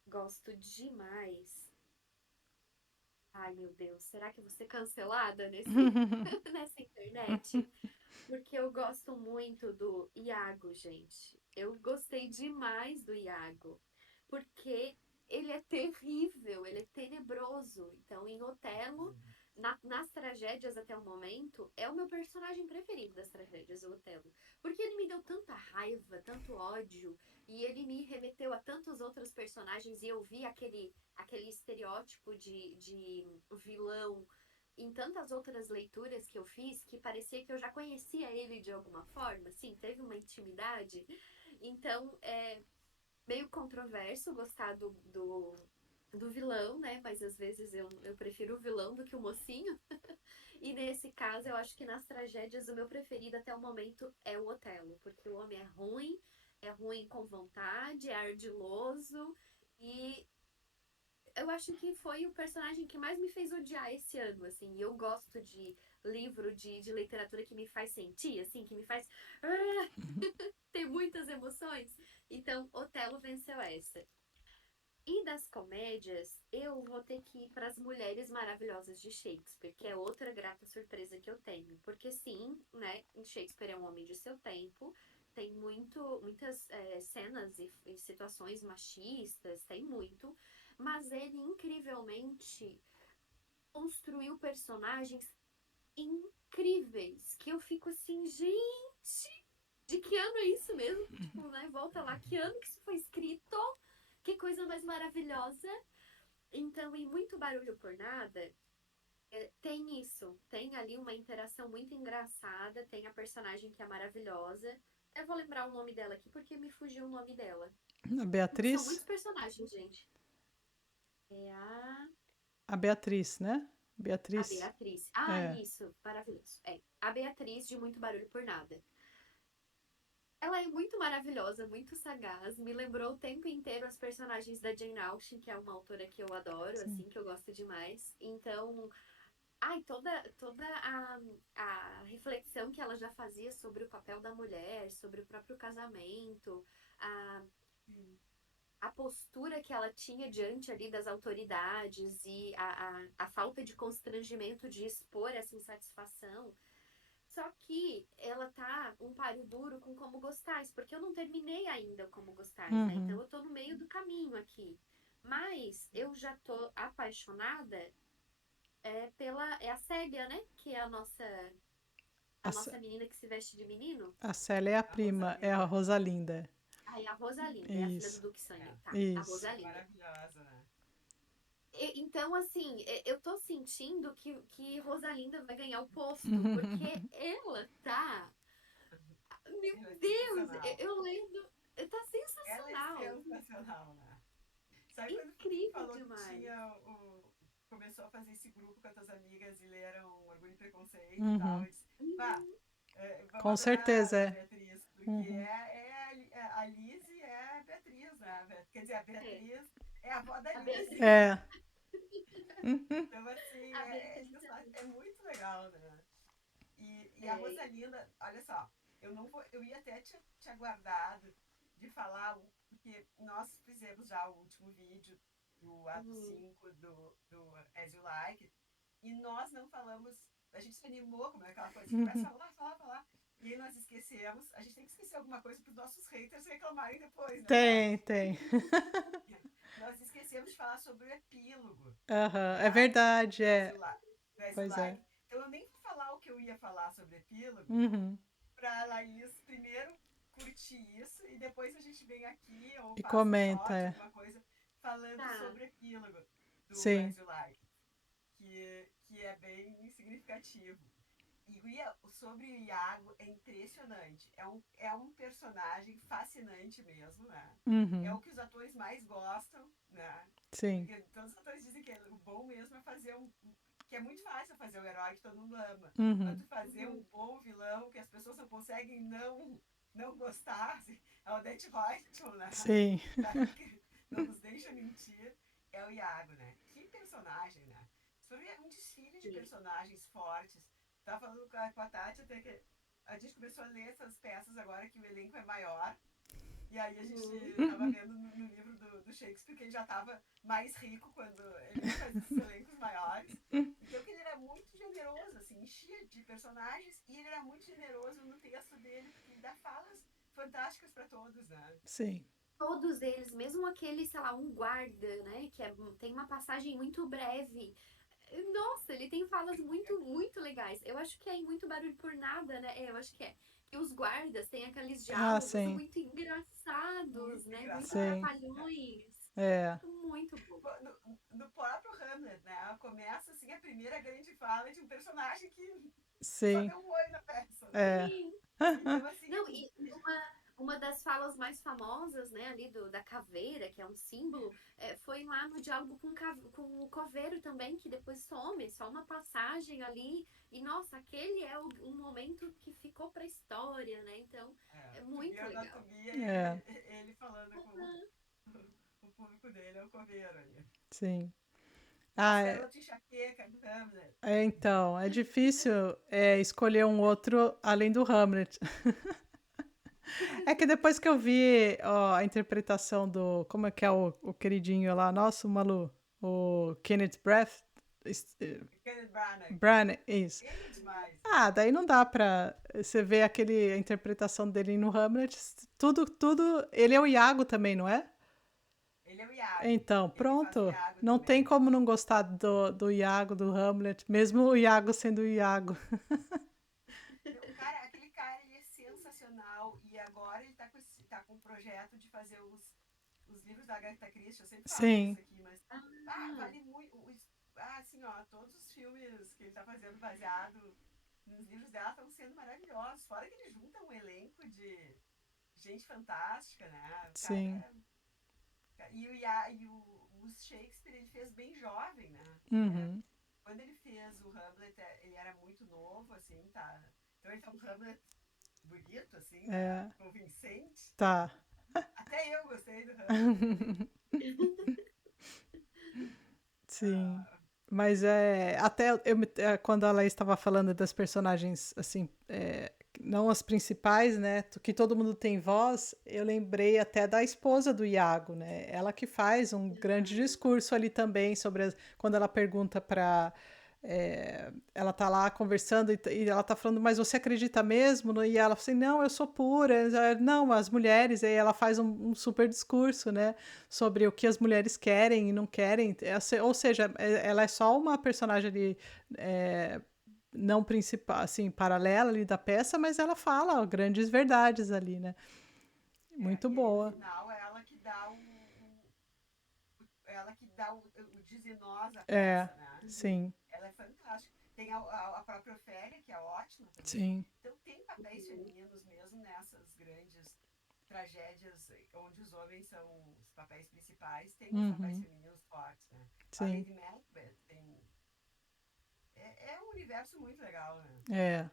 gosto demais. Ai, meu Deus, será que eu vou ser cancelada nessa internet? Porque eu gosto muito do Iago, gente. Eu gostei demais do Iago. Porque ele é terrível, ele é tenebroso. Então, em Otelo, nas tragédias até o momento, é o meu personagem preferido das tragédias, o Otelo. Porque ele me deu tanta raiva, tanto ódio, e ele me remeteu a tantos outros personagens, e eu vi aquele estereótipo de vilão em tantas outras leituras que eu fiz que parecia que eu já conhecia ele de alguma forma, assim, teve uma intimidade. Então, é meio controverso gostar do vilão, né? Mas às vezes eu prefiro o vilão do que o mocinho. E nesse caso, eu acho que nas tragédias, o meu preferido até o momento é o Otelo, porque o homem é ruim com vontade, é ardiloso e eu acho que foi o personagem que mais me fez odiar esse ano, assim. E eu gosto de livro de literatura que me faz sentir, assim, que me faz ter muitas emoções. Então, Otelo venceu essa. E das comédias, eu vou ter que ir para As Mulheres Maravilhosas de Shakespeare, que é outra grata surpresa que eu tenho. Porque sim, né, Shakespeare é um homem de seu tempo, tem muitas cenas e situações machistas, tem muito, mas ele incrivelmente construiu personagens incríveis, que eu fico assim, gente, de que ano é isso mesmo? Tipo, né, volta lá, que ano que isso foi escrito? Que coisa mais maravilhosa. Então, em Muito Barulho por Nada, tem isso. Tem ali uma interação muito engraçada. Tem a personagem que é maravilhosa. Eu vou lembrar o nome dela aqui porque me fugiu o nome dela. A São Beatriz? muitos personagens, gente. É A Beatriz, né? a Beatriz. Beatriz. Ah, É. isso. Maravilhoso. É. A Beatriz de Muito Barulho por Nada. Ela é muito maravilhosa, muito sagaz. Me lembrou o tempo inteiro as personagens da Jane Austen, que é uma autora que eu adoro, Sim. assim, que eu gosto demais. Então, toda a reflexão que ela já fazia sobre o papel da mulher, sobre o próprio casamento, a, a postura que ela tinha diante ali das autoridades e a falta de constrangimento de expor essa insatisfação. Só que ela tá um páreo duro com Como Gostais, porque eu não terminei ainda o Como Gostais, né? Então Uhum. eu tô no meio do caminho aqui. Mas eu já tô apaixonada é a Célia, né? Que é A, a C- nossa menina que se veste de menino. a Célia é a A prima, é a Rosalinda. Rosalinda. Ai, a Rosalinda, é a filha do Isso, Duque É, Sangue. Tá, a isso. é Rosalinda. maravilhosa, né? Então, assim, eu tô sentindo que Rosalinda vai ganhar o posto, porque ela tá. Meu Ela é Deus, sensacional. eu lendo. Tá Ela é sensacional. sensacional, né? Sabe quando tu Incrível falou que demais. tinha começou a fazer esse grupo com as tuas amigas e leram Orgulho e Preconceito e tal, Uhum. e disse, pá, Uhum. vamos Com adorar certeza a é. Beatriz, porque Uhum. a Lizzie é a Beatriz, né? Quer dizer, a É, Beatriz é a avó da a Lizzie. Beatriz. É. Uhum. Então, assim, A Beatriz é é muito. muito legal, né? E a É. Rosalinda, olha só, eu não vou, eu ia até te aguardado de falar, porque nós fizemos já o último vídeo do ato Uhum. 5 do As You Like, e nós não falamos, a gente se animou, como é aquela coisa, a gente começa a falar, e aí nós esquecemos, a gente tem que esquecer alguma coisa para os nossos haters reclamarem depois, né, Tem, Tati? tem. Nós esquecemos de falar sobre o epílogo, Aham. É tá? verdade, Do As é. You Like. Do As You Pois é. Like. Então eu nem vou falar o que eu ia falar sobre epílogo, Uhum. para a Laís primeiro curtir isso e depois a gente vem aqui ou E faz um comenta, shot, é. alguma coisa, falando Tá. sobre o epílogo do Sim. As You Like, que é bem significativo. Sobre o Iago é impressionante. É um personagem fascinante mesmo, né? É Uhum. o que os atores mais gostam, né? Sim. Porque todos os atores dizem que o bom mesmo é fazer que é muito fácil fazer o herói que todo mundo ama. Mas Uhum. tu fazer um Uhum. bom vilão que as pessoas não conseguem não gostar, assim, é o Odette Roitman, né? Sim. Tá? Não nos deixa mentir, é o Iago, né? Que personagem, né? Isso é um desfile de Sim. personagens fortes. Tava falando com a Tati até que a gente começou a ler essas peças agora que o elenco é maior. E aí a gente Uhum. tava vendo no livro do Shakespeare que ele já tava mais rico quando ele faz esses elencos maiores. Então que ele era muito generoso, assim, enchia de personagens e ele era muito generoso no texto dele, porque ele dá falas fantásticas para todos, né? Sim. Todos eles, mesmo aquele, sei lá, um guarda, né? Tem uma passagem muito breve. Nossa, ele tem falas muito legais. Eu acho que é em Muito Barulho por Nada, né? Eu acho que é. Que os guardas têm aqueles Ah, diálogos sim. muito engraçados, Muito né? Muito engraçado. Sim. trapalhões. É. Muito bom. No próprio Hamlet, né? Começa assim a primeira grande fala de um personagem que só Sim. deu um oi na peça, né? É. Sim. Então, assim, Não, e uma das falas mais famosas, né, ali da caveira, que é um símbolo, foi lá no diálogo com o coveiro também, que depois some, só uma passagem ali. E, nossa, aquele é um momento que ficou pra história, né? Então, é tu muito viu a legal. anatomia e É. ele falando com o público dele é o coveiro ali. Sim. Ah, Castelo de enxaqueca do Hamlet. então, é difícil escolher um outro além do Hamlet. É que depois que eu vi ó, a interpretação do. Como é que é o queridinho lá? Nossa, o Malu. O Kenneth Kenneth Branagh. Branagh, isso. Ele é demais. Ah, daí não dá pra. Você ver a interpretação dele no Hamlet. Tudo. Ele é o Iago também, não é? Ele é o Iago. Então, Ele faz o pronto. Iago Não tem também. como não gostar do Iago, do Hamlet, mesmo o Iago sendo o Iago. Não, cara, aquele cara, ele é sensacional. E agora ele tá com um projeto de fazer os livros da Agatha Christie. Eu sempre falo Sim, isso aqui, mas Ah, vale muito. Assim, ó, todos os filmes que ele tá fazendo baseado nos livros dela estão sendo maravilhosos. Fora que ele junta um elenco de gente fantástica, né? O cara sim. o Shakespeare ele fez bem jovem, né? Uhum. Quando ele fez o Hamlet, ele era muito novo, assim, tá? Então ele tá um Hamlet bonito, assim, né? É, Convincente. tá. Até eu gostei do Hamlet. Sim. Ah, Mas até quando a Laís estava falando das personagens, assim, não as principais, né? Que todo mundo tem voz, eu lembrei até da esposa do Iago, né? Ela que faz um grande discurso ali também sobre quando ela pergunta para ela tá lá conversando e ela tá falando, mas você acredita mesmo? E ela fala assim, não, eu sou pura. Não, as mulheres. E aí ela faz um super discurso, né? Sobre o que as mulheres querem e não querem. Ou seja, ela é só uma personagem ali não principal, assim, paralela ali da peça, mas ela fala grandes verdades ali, né? Muito e aí no boa. final é ela que dá o diz e nós à É, peça, né? sim, Ela é fantástica. Tem a própria Ofélia, que é ótima também. sim. Então tem papéis femininos mesmo nessas grandes tragédias onde os homens são os papéis principais, tem os papéis Uhum, femininos fortes, né? A sim. Lady Macbeth tem. É um universo muito legal, né? É.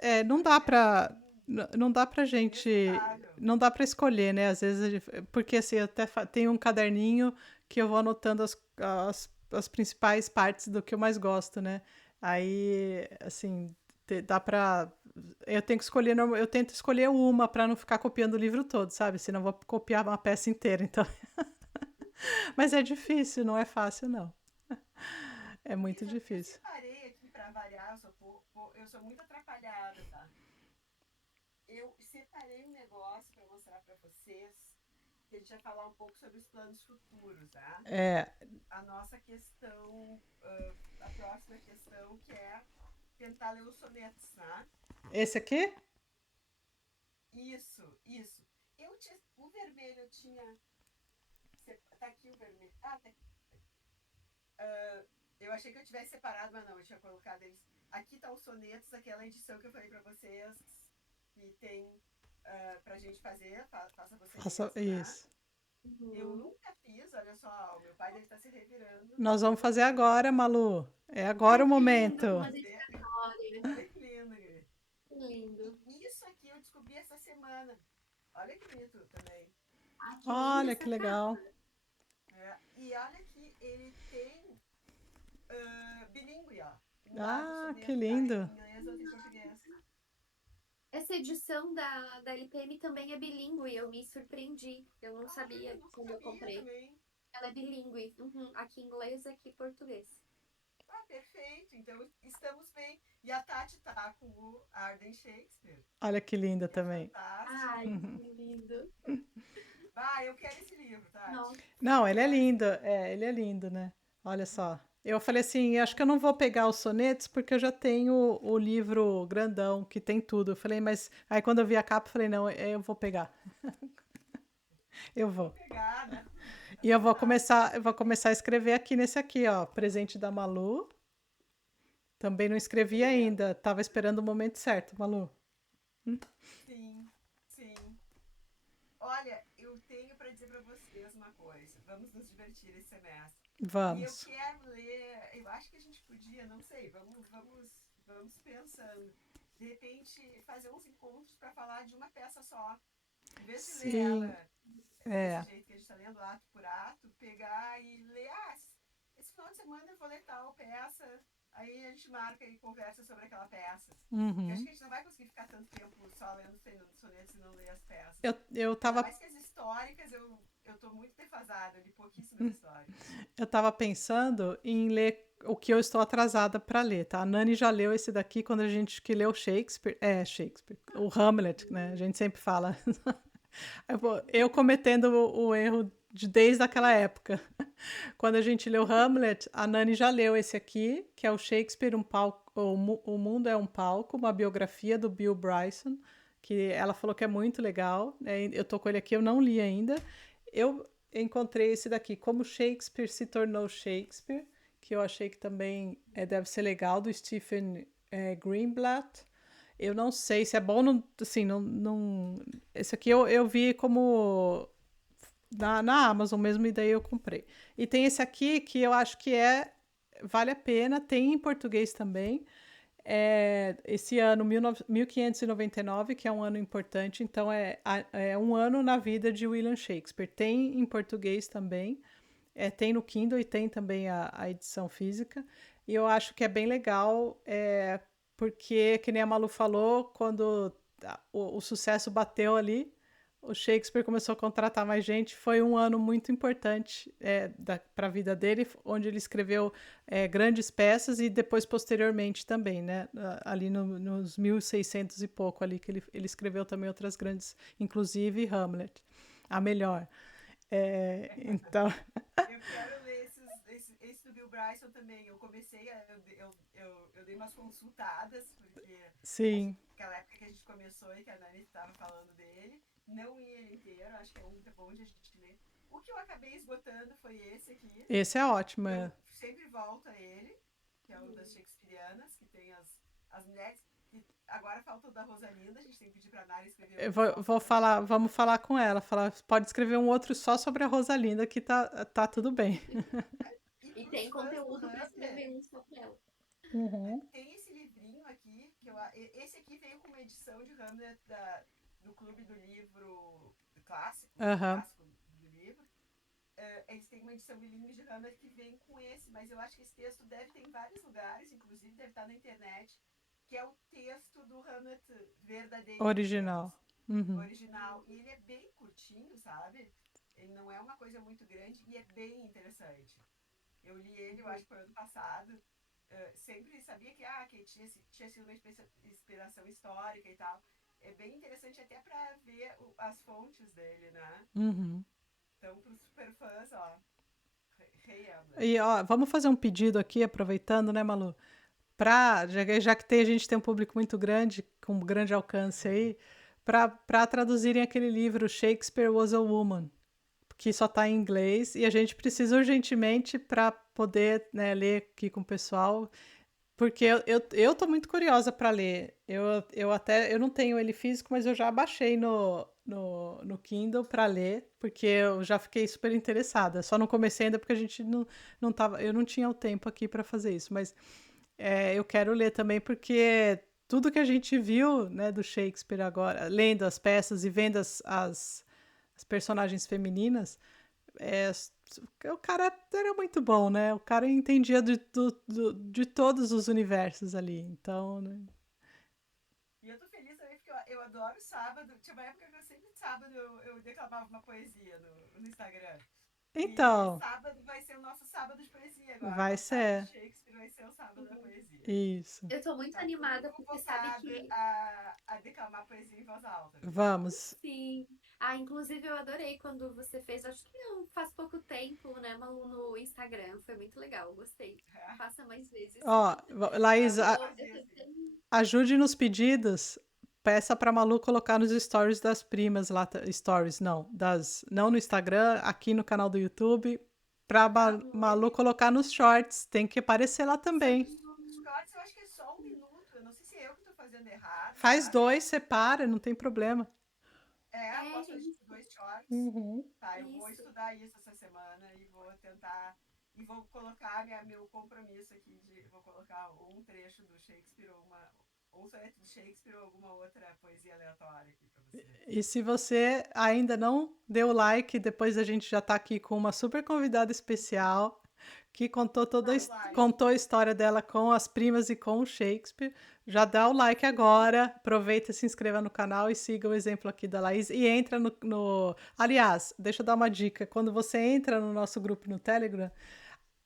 É Não um dá universo pra. bem Não dá pra gente. inesgotável. Não dá pra escolher, né? Às vezes. Porque assim, eu até tenho um caderninho que eu vou anotando as principais partes do que eu mais gosto, né? Aí, assim, dá pra. Eu tenho que escolher. Eu tento escolher uma pra não ficar copiando o livro todo, sabe? Senão eu vou copiar uma peça inteira. Então. Mas é difícil, não é fácil, não. É muito Isa, eu difícil. separei aqui para variar, eu sou muito atrapalhada, tá? Eu separei um negócio para mostrar para vocês, que a gente vai falar um pouco sobre os planos futuros, tá? É. A nossa questão, a próxima questão, que é tentar ler os sonetos, tá? Esse aqui? Isso. O vermelho eu tinha. Tá aqui o vermelho. Ah, tá aqui. Eu achei que eu tivesse separado, mas não, eu tinha colocado eles. Aqui tá os sonetos, aquela edição que eu falei para vocês, que tem pra gente fazer, faça você Faça mesmo, né? isso. Eu nunca fiz, olha só, o meu pai deve estar se revirando. Nós vamos fazer Eu vou agora, Malu. É agora ai, o que lindo, momento. uma fazer. dedicatória. Olha que lindo, Gui. Que lindo. E isso aqui eu descobri essa semana. Olha que bonito também. Ah, que linda Olha que essa capa. legal. E olha que ele tem bilíngue, ó. Um lado o Ah, que soneto tá em lindo. inglês, outro em português. Essa edição da LPM também é bilíngue, eu me surpreendi. Eu não Eu sabia não quando eu sabia comprei. também. Ela é bilíngue. Uhum. Aqui em inglês, aqui em português. Perfeito. Então estamos bem. E a Tati tá com o Arden Shakespeare, Olha que linda que é também. fantástico. Ai, que lindo. Eu quero esse livro, Tati. Nossa. Não, Eu ele é quero esse lindo. livro. Ele é lindo, né? Olha só. Eu falei assim, acho que eu não vou pegar os sonetos porque eu já tenho o livro grandão que tem tudo. Eu falei, mas aí quando eu vi a capa, eu falei, não, eu vou pegar. Eu Vamos vou. pegar, né? É E fantástico. eu vou começar a escrever aqui nesse aqui, ó, presente da Malu. Também não escrevi É, ainda, tava esperando o momento certo, Malu. sim, sim. Olha, eu tenho para dizer para vocês uma coisa. Vamos nos divertir esse semestre. E eu Vamos. quero ler, eu acho que a gente podia, não sei, vamos pensando. De repente, fazer uns encontros para falar de uma peça só. Em vez de ler Sim. ela desse É. jeito que a gente está lendo, ato por ato, pegar e ler, esse final de semana eu vou ler tal peça, aí a gente marca e conversa sobre aquela peça. Porque acho Uhum. que a gente não vai conseguir ficar tanto tempo só lendo sonetos e não ler as peças. Eu Ainda tava mais que as históricas, eu tô muito defasada, eu li pouquíssimas históricas. Eu estava pensando em ler o que eu estou atrasada para ler, tá? A Nani já leu esse daqui quando a gente que leu Shakespeare, Shakespeare, o Hamlet, né? A gente sempre fala. Eu cometendo o erro de desde aquela época. Quando a gente leu Hamlet, a Nani já leu esse aqui, que é o Shakespeare, um palco, o Mundo é um Palco, uma biografia do Bill Bryson, que ela falou que é muito legal, né? Eu tô com ele aqui, eu não li ainda. Eu encontrei esse daqui, Como Shakespeare se tornou Shakespeare, que eu achei que também deve ser legal, do Stephen Greenblatt. Eu não sei se é bom, não, assim, esse aqui eu vi como na Amazon mesmo, e daí eu comprei. E tem esse aqui que eu acho que vale a pena, tem em português também. Esse ano, 1599, que é um ano importante, então é um ano na vida de William Shakespeare. Tem em português também, tem no Kindle e tem também a edição física. E eu acho que é bem legal, porque, que nem a Malu falou, quando o sucesso bateu ali, o Shakespeare começou a contratar mais gente. Foi um ano muito importante para a vida dele, onde ele escreveu grandes peças e depois, posteriormente, também, né? Ali nos 1600 e pouco, ali que ele escreveu também outras grandes, inclusive Hamlet, a melhor. Então, Eu quero ler esse do Bill Bryson também. Eu comecei, eu dei umas consultadas, porque sim, aquela época que a gente começou e que a Nani estava falando dele, não li ele inteiro, acho que é um bom de a gente ler. O que eu acabei esgotando foi esse aqui. esse é ótimo. Eu sempre volto a ele, que é o das Shakespeareanas, que tem as mulheres. E agora falta o da Rosalinda, a gente tem que pedir pra Nari escrever Eu um só sobre a Rosalinda. vamos falar com ela. Pode escrever um outro só sobre a Rosalinda, que tá tudo bem. E E pros tem fãs do conteúdo para Hamlet, escrever um só pra ela. Uhum. tem esse livrinho aqui, esse aqui veio com uma edição de Hamlet do Clube do Livro Aham. clássico do livro. Eles têm uma edição bilíngue de Hamlet que vem com esse, mas eu acho que esse texto deve ter em vários lugares, inclusive deve estar na internet, que é o texto do Hamlet verdadeiro, Original. digamos, Uhum. original. E ele é bem curtinho, sabe? Ele não é uma coisa muito grande e é bem interessante. Eu li ele, eu acho que foi ano passado. Sempre sabia que tinha sido uma inspiração histórica e tal. É bem interessante até para ver as fontes dele, né? Uhum. Então, para os superfãs, ó, Rei Hamlet. E ó, vamos fazer um pedido aqui, aproveitando, né, Malu? Já que a gente tem um público muito grande, com um grande alcance aí, para traduzirem aquele livro Shakespeare Was a Woman, que só está em inglês, e a gente precisa urgentemente para poder, né, ler aqui com o pessoal, porque eu tô muito curiosa para ler. Eu não tenho ele físico, mas eu já baixei no Kindle para ler, porque eu já fiquei super interessada. Só não comecei ainda porque a gente não tava, eu não tinha o tempo aqui para fazer isso, mas eu quero ler também porque tudo que a gente viu, né, do Shakespeare agora, lendo as peças e vendo as personagens femininas, é, o cara era muito bom, né? O cara entendia de todos os universos ali. Então, né? E eu tô feliz também porque eu adoro sábado. Tinha uma época que eu sempre sábado eu declamava uma poesia no Instagram. E Então, sábado vai ser o nosso sábado de poesia agora. vai O sábado de ser Shakespeare vai ser o sábado da poesia. isso. Eu tô muito Tá todo mundo animada porque sabe convocado que a declamar poesia em voz alta. Vamos. sim. Ah, inclusive eu adorei quando você fez, acho que não faz pouco tempo, né, Malu, no Instagram. Foi muito legal, gostei. Faça mais vezes. Ó, Laís, Fazer Eu assim. tenho. ajude nos pedidos. Peça para Malu colocar nos stories das primas lá, stories não, não no Instagram, aqui no canal do YouTube, para Malu Hoje, colocar nos shorts, tem que aparecer lá só que também. os shorts eu acho que é só 1 minuto. Eu não sei se é eu que tô fazendo errado, Faz sabe? dois, separa, não tem problema. Eu É posso fazer isso, 2 shorts. Uhum. Tá, eu vou isso. estudar isso essa semana e vou tentar. E vou colocar meu compromisso aqui de. Vou colocar um trecho do Shakespeare ou uma. ou um soneto de Shakespeare ou alguma outra poesia aleatória aqui para você. E se você ainda não deu like, depois a gente já tá aqui com uma super convidada especial que contou Dá o like. contou a história dela com as primas e com o Shakespeare. Já dá o like agora, aproveita, se inscreva no canal e siga o exemplo aqui da Laís e entra Aliás, deixa eu dar uma dica. Quando você entra no nosso grupo no Telegram,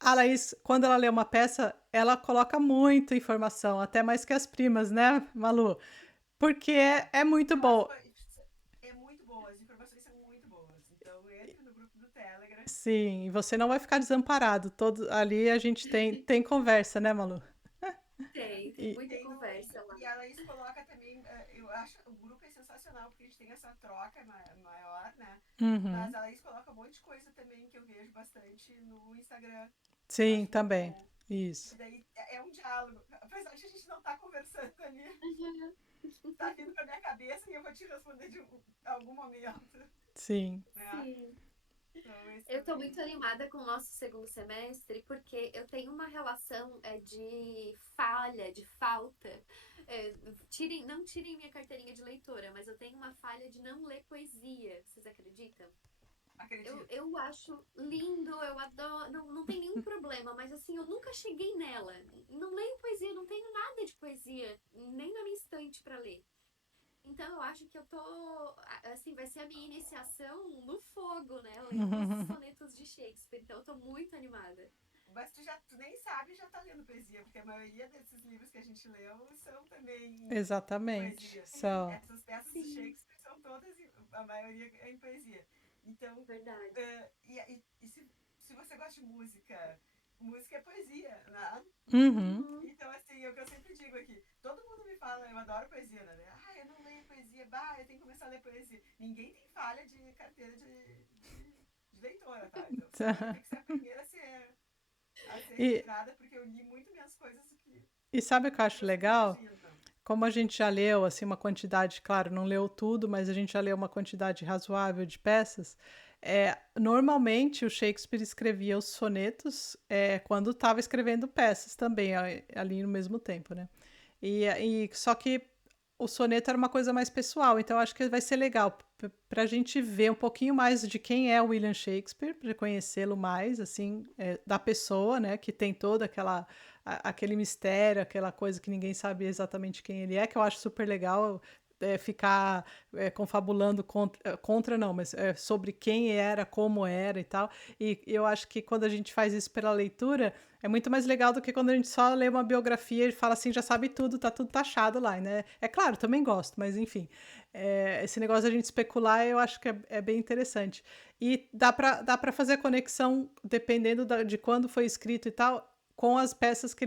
a Laís, quando ela lê uma peça, ela coloca muita informação, até mais que as primas, né, Malu? Porque é muito bom. É muito boa, as informações são muito boas. Então, entre no grupo do Telegram. Sim, e você não vai ficar desamparado. Ali a gente tem conversa, né, Malu? Tem E, muita conversa lá. E a Laís coloca também, eu acho o grupo é sensacional, porque a gente tem essa troca maior, né? uhum. Mas a Laís coloca um monte de coisa também que eu vejo bastante no Instagram. Eu Sim, acho muito também. bom. Isso. E daí é um diálogo. Apesar de a gente não estar conversando ali, Uhum. tá vindo pra minha cabeça e eu vou te responder de algum momento. Sim. Né? Sim. Então, esse Eu tô também. muito animada com o nosso segundo semestre, porque eu tenho uma relação de falha, de falta. Não tirem minha carteirinha de leitora, mas eu tenho uma falha de não ler poesia. Vocês acreditam? Acredito. Eu acho lindo, eu adoro, não tem nenhum problema, mas assim, eu nunca cheguei nela. Não leio poesia, não tenho nada de poesia, nem na minha estante pra ler. Então eu acho que eu tô, assim, vai ser a minha iniciação no fogo, né? Lendo os sonetos de Shakespeare. Então eu tô muito animada. Mas tu nem sabe já tá lendo poesia, porque a maioria desses livros que a gente leu são também Exatamente. poesia. São. Essas peças de Sim, Shakespeare são todas, a maioria é em poesia. Então, verdade. se você gosta de música, música é poesia, né? Uhum. Uhum. Então, assim, é o que eu sempre digo aqui. Todo mundo me fala, eu adoro poesia, né? Ah, eu não leio poesia, bah, eu tenho que começar a ler poesia. Ninguém tem falha de carteira de leitora, tá? Então, senão eu tenho que ser a primeira a ser E, retirada, porque eu li muito menos coisas do que e sabe o que eu acho vocês legal? imaginam. Como a gente já leu assim uma quantidade, claro, não leu tudo, mas a gente já leu uma quantidade razoável de peças. Normalmente o Shakespeare escrevia os sonetos quando estava escrevendo peças também, ali no mesmo tempo, né? E só que o soneto era uma coisa mais pessoal, então acho que vai ser legal para a gente ver um pouquinho mais de quem é o William Shakespeare, para conhecê-lo mais, assim, da pessoa, né, que tem toda aquele mistério, aquela coisa que ninguém sabe exatamente quem ele é, que eu acho super legal. Ficar confabulando contra não, mas sobre quem era, como era e tal. E eu acho que quando a gente faz isso pela leitura, é muito mais legal do que quando a gente só lê uma biografia e fala assim, já sabe tudo, tá tudo taxado lá, né? É claro, também gosto, mas enfim. Esse negócio da gente especular, eu acho que é bem interessante. E dá pra fazer a conexão, dependendo de quando foi escrito e tal, com as peças que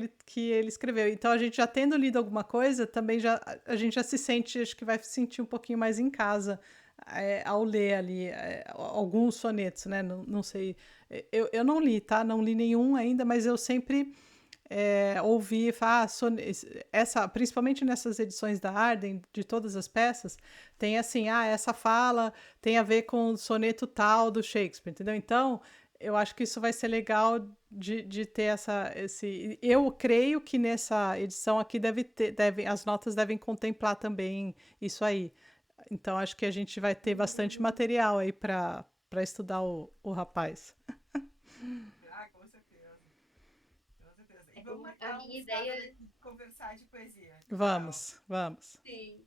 ele escreveu. Então, a gente já tendo lido alguma coisa, também a gente já se sente, acho que vai se sentir um pouquinho mais em casa ao ler ali alguns sonetos, né? Não, não sei. Eu não li, tá? Não li nenhum ainda, mas eu sempre ouvi falar, principalmente nessas edições da Arden, de todas as peças, tem assim, essa fala tem a ver com o soneto tal do Shakespeare, entendeu? Então, eu acho que isso vai ser legal de ter esse. Eu creio que nessa edição aqui as notas devem contemplar também isso aí. Então, acho que a gente vai ter bastante material aí para estudar o rapaz. Ah, com certeza. Com certeza. E vamos A marcar minha uns ideia, datas de conversar de poesia. Que legal. Vamos, vamos. sim.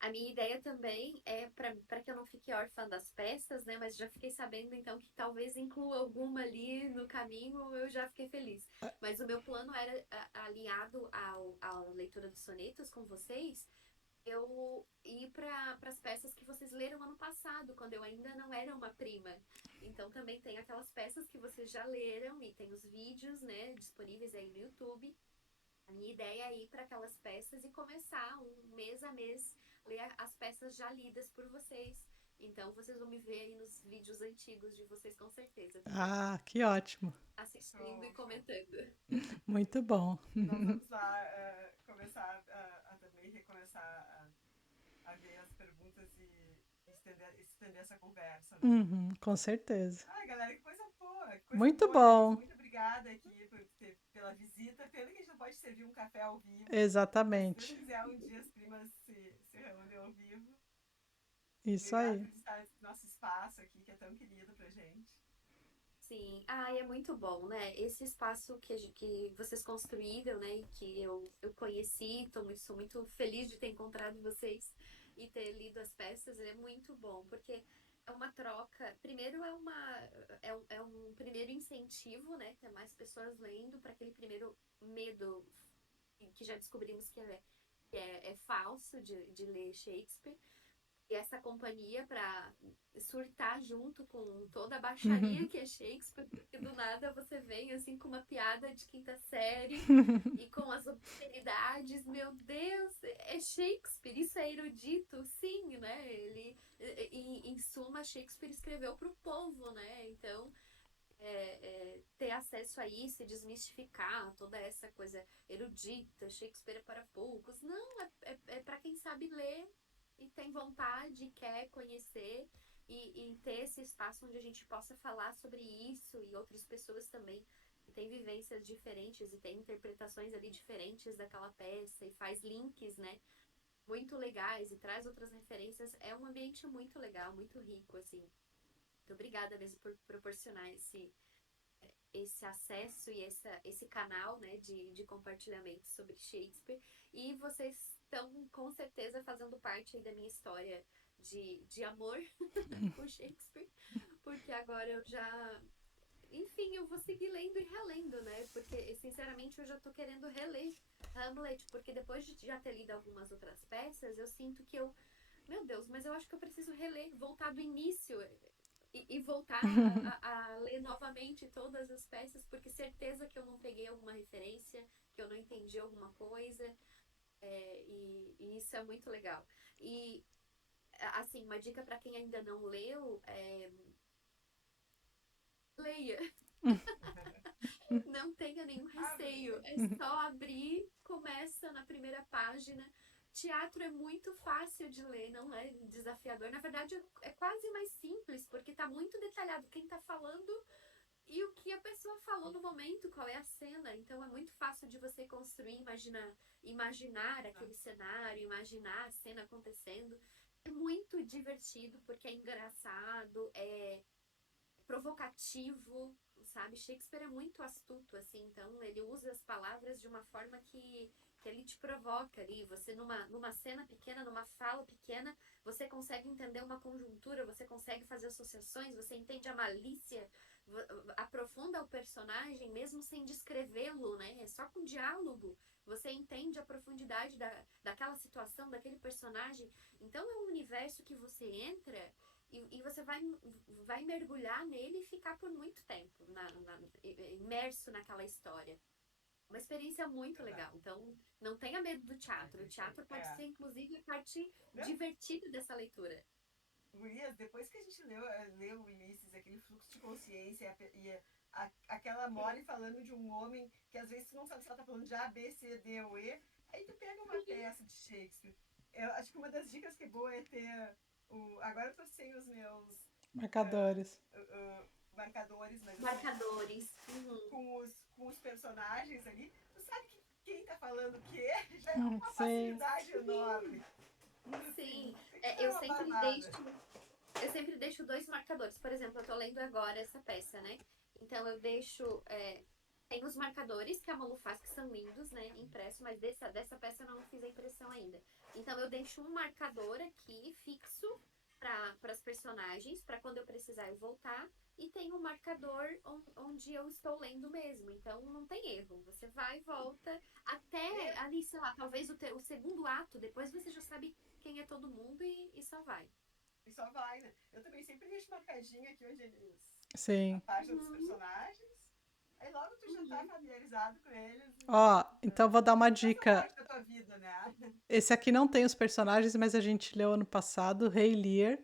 A minha ideia também é para que eu não fique órfã das peças, né? Mas já fiquei sabendo então que talvez inclua alguma ali no caminho, eu já fiquei feliz. Mas o meu plano era alinhado à leitura dos sonetos com vocês, eu ir para as peças que vocês leram ano passado, quando eu ainda não era uma prima. Então também tem aquelas peças que vocês já leram e tem os vídeos, né, disponíveis aí no YouTube. A minha ideia é ir para aquelas peças e começar mês a mês ler as peças já lidas por vocês. Então vocês vão me ver aí nos vídeos antigos de vocês com certeza também, Que ótimo. assistindo e Show, show. comentando. Muito bom. Nós vamos lá começar a também recomeçar a ver as perguntas e estender essa conversa, né? Uhum, com certeza. Ai, galera, que coisa boa, que coisa Muito boa, Laís. bom. Muito obrigada aqui pela visita. Pena que a gente não pode servir um café ao vivo. Mas se Deus Exatamente. quiser, um dia as primas se reúnem ao vivo. Isso Obrigada aí. por estar no nosso espaço aqui, que é tão querido pra gente. Sim, ah, é muito bom, né? Esse espaço que vocês construíram, né? E que eu conheci, sou muito feliz de ter encontrado vocês e ter lido as peças, é muito bom, porque é uma troca. Primeiro é um primeiro incentivo, né? Ter mais pessoas lendo para aquele primeiro medo que já descobrimos que é falso de ler Shakespeare. E essa companhia para surtar junto com toda a baixaria que é Shakespeare, porque do nada você vem assim com uma piada de quinta série e com as obscenidades, meu Deus, é Shakespeare, isso é erudito, sim, né? Ele, em suma, Shakespeare escreveu para o povo, né? Então, ter acesso a isso e desmistificar toda essa coisa erudita, Shakespeare é para poucos. Não, é para quem sabe ler e tem vontade, quer conhecer e ter esse espaço onde a gente possa falar sobre isso e outras pessoas também que têm vivências diferentes e têm interpretações ali diferentes daquela peça e faz links, né? Muito legais e traz outras referências. É um ambiente muito legal, muito rico, assim. Muito obrigada mesmo por proporcionar esse acesso e esse canal, né, de compartilhamento sobre Shakespeare. E vocês estão com certeza fazendo parte aí da minha história de amor por Shakespeare, porque agora eu já. Enfim, eu vou seguir lendo e relendo, né? Porque, sinceramente, eu já tô querendo reler Hamlet, porque depois de já ter lido algumas outras peças, eu sinto que eu. Meu Deus, mas eu acho que eu preciso reler, voltar do início e voltar a ler novamente todas as peças, porque certeza que eu não peguei alguma referência, que eu não entendi alguma coisa, e isso é muito legal. E, assim, uma dica para quem ainda não leu é leia. Não tenha nenhum receio. É só abrir, começa na primeira página. Teatro é muito fácil de ler, não é desafiador. Na verdade, é quase mais simples, porque está muito detalhado quem está falando e o que a pessoa falou no momento, qual é a cena. Então é muito fácil de você construir, imaginar aquele cenário, imaginar a cena acontecendo. É muito divertido, porque é engraçado, é provocativo, sabe? Shakespeare é muito astuto, assim, então ele usa as palavras de uma forma que ele te provoca ali. Você, numa cena pequena, numa fala pequena, você consegue entender uma conjuntura, você consegue fazer associações, você entende a malícia, aprofunda o personagem, mesmo sem descrevê-lo, né? É só com diálogo. Você entende a profundidade daquela situação, daquele personagem. Então é um universo que você entra e você vai mergulhar nele e ficar por muito tempo imerso naquela história. Uma experiência muito legal. Então, não tenha medo do teatro. O teatro pode ser, inclusive, a parte divertida dessa leitura. Gurias, depois que a gente leu Ulisses, aquele fluxo de consciência aquela Molly falando de um homem que às vezes tu não sabe se ela tá falando de A, B, C, D ou E, aí tu pega uma peça de Shakespeare. Eu acho que uma das dicas que é boa é ter agora eu tô sem os meus Marcadores. marcadores, mas Marcadores. com os personagens ali, tu sabe que quem tá falando o quê já é uma Sim. facilidade enorme. Sim, Assim, eu sempre deixo 2 marcadores. Por exemplo, eu tô lendo agora essa peça, né? Então eu deixo. Tem os marcadores que a Malu faz, que são lindos, né? Impresso, mas dessa peça eu não fiz a impressão ainda. Então eu deixo um marcador aqui fixo para as personagens, para quando eu precisar eu voltar. E tem um marcador onde eu estou lendo mesmo. Então não tem erro. Você vai e volta até ali, sei lá, talvez o segundo ato, depois você já sabe quem é todo mundo e só vai. E só vai, né? Eu também sempre deixo marcadinho aqui onde eles. Sim. A página dos personagens. Aí logo tu já tá familiarizado com eles. Ó, então vou dar uma dica. Parte da tua vida, né? Esse aqui não tem os personagens, mas a gente leu ano passado, Rei Lear.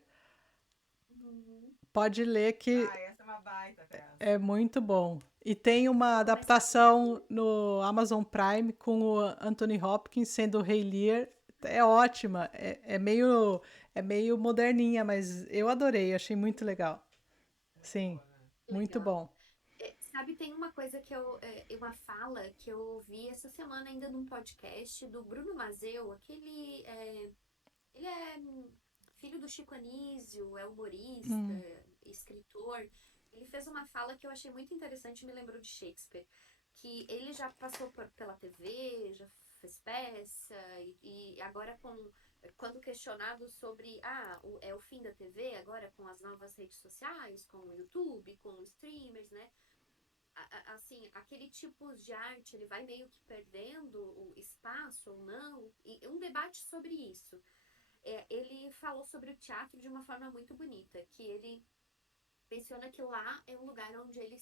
Pode ler que Essa é uma baita peça. é muito bom. E tem uma adaptação no Amazon Prime com o Anthony Hopkins sendo o Rei Lear. É ótima. É meio moderninha, mas eu adorei. Achei muito legal. Sim, muito bom. Sabe, tem uma coisa uma fala que eu ouvi essa semana ainda num podcast do Bruno Mazzeo, ele é filho do Chico Anísio, é humorista, Hum, escritor. Ele fez uma fala que eu achei muito interessante e me lembrou de Shakespeare, que ele já passou pela TV, já fez peça, e agora quando questionado sobre, é o fim da TV agora com as novas redes sociais, com o YouTube, com os streamers, né? Assim, aquele tipo de arte, ele vai meio que perdendo o espaço ou não, e um debate sobre isso. Ele falou sobre o teatro de uma forma muito bonita, que ele menciona que lá é um lugar onde ele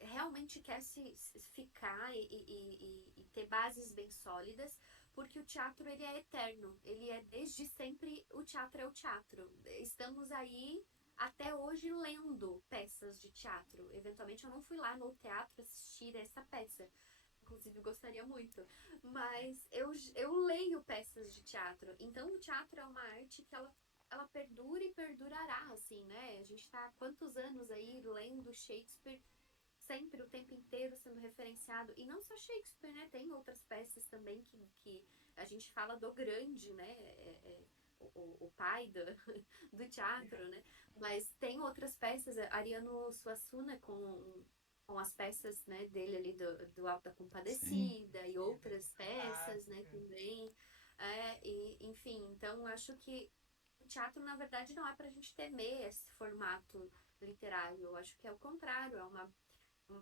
realmente quer se ficar e ter bases bem sólidas, porque o teatro ele é eterno, ele é desde sempre, o teatro é o teatro. Estamos aí até hoje lendo peças de teatro. Eventualmente eu não fui lá no teatro assistir essa peça. Inclusive, gostaria muito. Mas eu leio peças de teatro. Então, o teatro é uma arte que ela perdura e perdurará, assim, né? A gente está há quantos anos aí lendo Shakespeare, sempre, o tempo inteiro sendo referenciado. E não só Shakespeare, né? Tem outras peças também que a gente fala do grande, né? O pai do teatro, né? Mas tem outras peças, Ariano Suassuna com as peças, né, dele ali do Alto da sim. Compadecida e outras peças, né, Fantástico. também. Enfim, então acho que o teatro, na verdade, não é pra gente temer esse formato literário. Eu acho que é o contrário,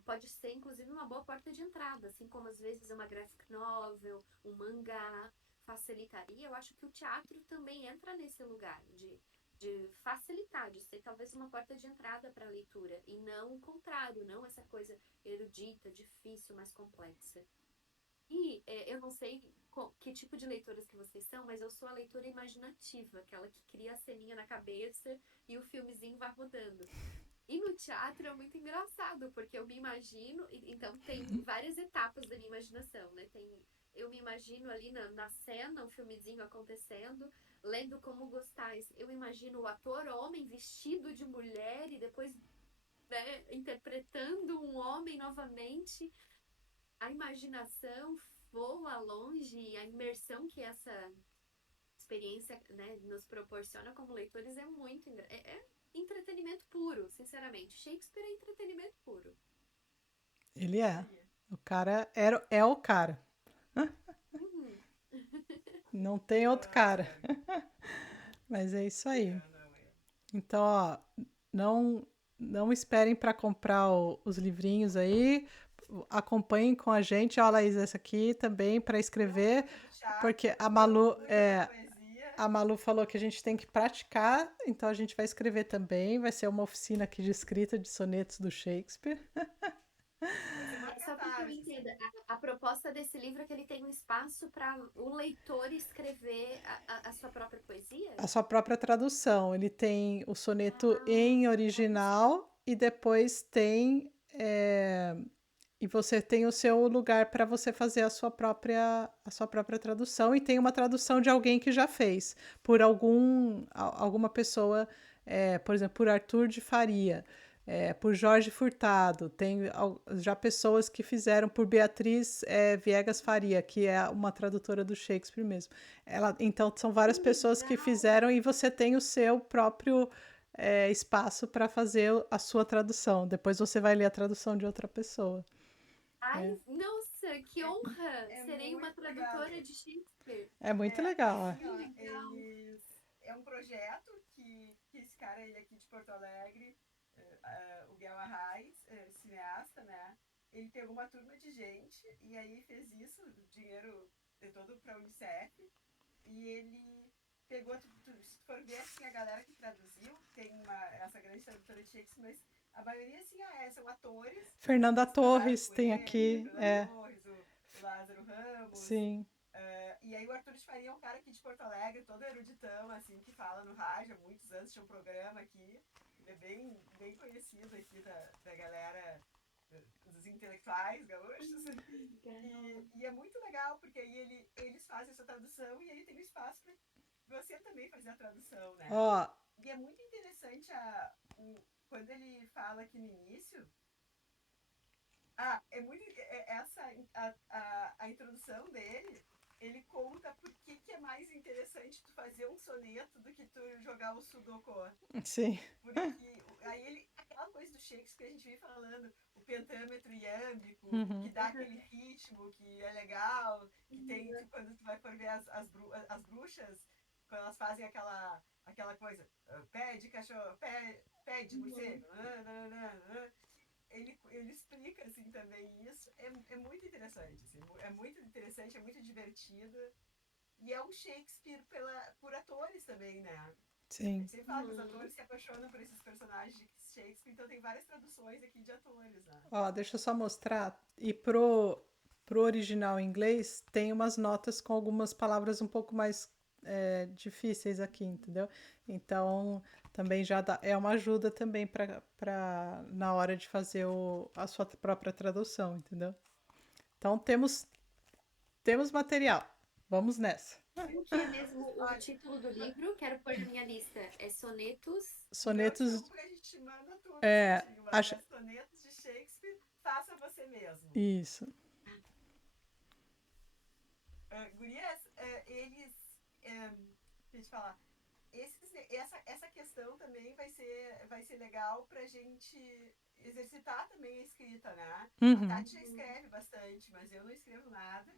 pode ser inclusive uma boa porta de entrada, assim como às vezes uma graphic novel, um mangá facilitaria. Eu acho que o teatro também entra nesse lugar de facilitar, de ser talvez uma porta de entrada para a leitura, e não o contrário, não essa coisa erudita, difícil, mais complexa. E eu não sei que tipo de leitoras que vocês são, mas eu sou a leitora imaginativa, aquela que cria a ceninha na cabeça e o filmezinho vai rodando. E no teatro é muito engraçado, porque eu me imagino, então tem várias etapas da minha imaginação, né? Eu me imagino ali na cena, o filmezinho acontecendo, lendo Como Gostais. Eu imagino o ator homem vestido de mulher e depois, né, interpretando um homem novamente. A imaginação voa longe, a imersão que essa experiência, né, nos proporciona como leitores é muito é entretenimento puro, sinceramente. Shakespeare é entretenimento puro. Ele Isso é. aí. O cara é o cara. Uhum. Não tem outro cara. Super. Mas é isso aí. Não é. Então, ó, não, não esperem para comprar os livrinhos aí. Acompanhem com a gente. Ó, Laís, essa aqui também para Não escrever, fuja do teatro, porque fujam da poesia. A Malu falou que a gente tem que praticar, então a gente vai escrever também. Vai ser uma oficina aqui de escrita de sonetos do Shakespeare. Vai ser uma Só para que eu catarse, assim. entenda, a proposta desse livro é que ele tem um espaço para o leitor escrever a sua própria poesia? A sua própria tradução. Ele tem o soneto Ah, em tradução. original e depois tem. E você tem o seu lugar para você fazer a sua própria tradução. E tem uma tradução de alguém que já fez, por alguma pessoa, por exemplo, por Arthur de Faria. Por Jorge Furtado, tem já pessoas que fizeram por Beatriz Viegas Faria, que é uma tradutora do Shakespeare mesmo. Então, são Que várias pessoas que legal! fizeram e você tem o seu próprio espaço para fazer a sua tradução. Depois você vai ler a tradução de outra pessoa. Ai, nossa, que É, honra! é Serei uma muito legal. tradutora de Shakespeare. É muito legal. Ó. Assim, Que ó, legal! eles. É um projeto que esse cara, ele aqui de Porto Alegre, o Guel Arraes, cineasta, né? Ele pegou uma turma de gente e aí fez isso, o dinheiro de todo para a Unicef. E ele pegou, se for ver assim, a galera que traduziu, tem essa grande tradutora de Shakespeare, mas a maioria assim, são atores Fernanda que estudaram Torres com tem ele, aqui. Fernanda Torres, o Lázaro Ramos. Sim. E aí o Arthur de Faria é um cara aqui de Porto Alegre, todo eruditão, assim, que fala no rádio há muitos anos, tinha um programa aqui. Ele é bem conhecido aqui da galera dos intelectuais gaúchos. Legal. E é muito legal, porque aí eles fazem essa tradução e ele tem um espaço para você também fazer a tradução, né? Ó, E é muito interessante quando ele fala aqui no início, É muito. Essa, a introdução dele, ele conta por que é mais interessante tu fazer um soneto do que tu jogar o Sudoku. Sim. Porque aí ele. Aquela coisa do Shakespeare que a gente vem falando, o pentâmetro iâmbico, que Uhum. dá aquele ritmo, que é legal, que tem. Quando tu vai por ver as bruxas, quando elas fazem aquela coisa, pé de cachorro, pé de morcego, ele explica assim também isso. É muito interessante, assim, é muito interessante, é muito divertido. E é um Shakespeare por atores também, né? A Sim. gente sempre fala que os atores se apaixonam por esses personagens de Shakespeare, então tem várias traduções aqui de atores, né? Ó, deixa eu só mostrar. E pro original em inglês, tem umas notas com algumas palavras um pouco mais difíceis aqui, entendeu? Então, também é uma ajuda também na hora de fazer a sua própria tradução, entendeu? Então, temos material. Vamos nessa. Como que é mesmo o Olha, título do livro? Quero pôr na minha lista. É Sonetos. não te Sonetos. preocupe que a gente te manda tudo É, certinho, mas acho, é sonetos de Shakespeare, faça você mesmo. isso. Gurias, eles. Deixa eu te falar. Essa questão também vai ser legal pra gente exercitar também a escrita, né? A Uhum. Tati já escreve bastante, mas eu não escrevo nada.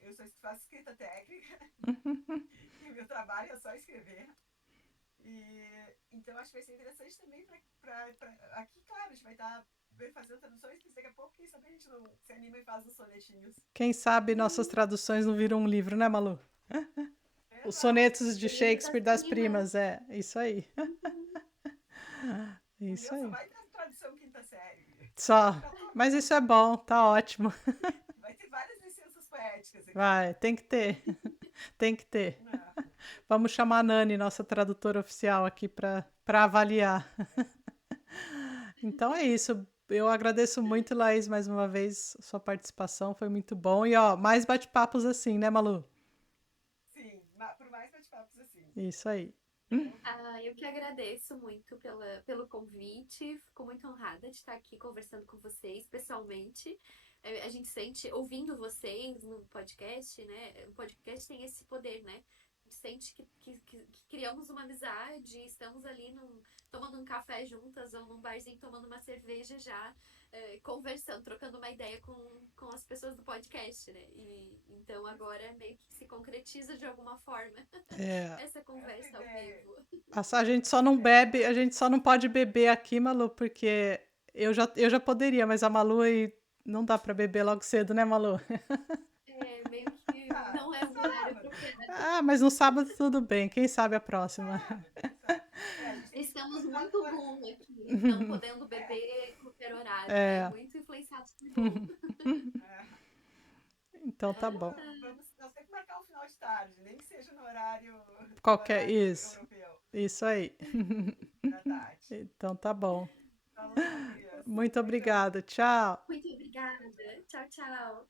Eu só faço escrita técnica e o meu trabalho é só escrever. Então acho que vai ser interessante também aqui, claro, a gente vai estar fazendo traduções, mas daqui a pouco, quem sabe a gente não se anima e faz uns sonetinhos. Quem sabe nossas traduções não viram um livro, né, Malu? Os Exato. sonetos de O livro Shakespeare das das primas. primas, isso aí. O Isso meu só aí. vai ter tradução quinta série. Só. Já tô Mas vendo. isso é bom, tá ótimo. Vai ter várias licenças poéticas aqui. Vai, tem que ter. Tem que ter. Não, Vamos chamar a Nani, nossa tradutora oficial, aqui para avaliar. Então é isso. Eu agradeço muito, Laís, mais uma vez, sua participação. Foi muito bom. E, ó, mais bate-papos assim, né, Malu? sim, por mais bate-papos assim. Isso aí. Eu que agradeço muito pelo convite. Fico muito honrada de estar aqui conversando com vocês pessoalmente. A gente sente, ouvindo vocês no podcast, né? O podcast tem esse poder, né? A gente sente que criamos uma amizade, estamos ali tomando um café juntas ou num barzinho tomando uma cerveja já, conversando, trocando uma ideia com as pessoas do podcast, né? E então agora meio que se concretiza de alguma forma É, essa Essa conversa ao ideia. vivo. a gente só não bebe, a gente só não pode beber aqui, Malu, porque eu já poderia, mas a Malu aí não dá para beber logo cedo, né, Malu? É, meio que Ah, não é um horário sábado. apropriado. Ah, mas no sábado tudo bem. Quem sabe a próxima. Sábado, quem sabe? A gente tem que. Estamos muito boom aqui, não podendo beber em qualquer horário, né? É, Muito influenciados por boom. É, então tá bom. nós temos que marcar um final de tarde, nem que seja no Qualquer horário isso. europeu. Isso aí. Da Tati. Então tá bom. Falou, gurias. Muito Muito obrigada. Tchau. Muito obrigada. Tchau, tchau.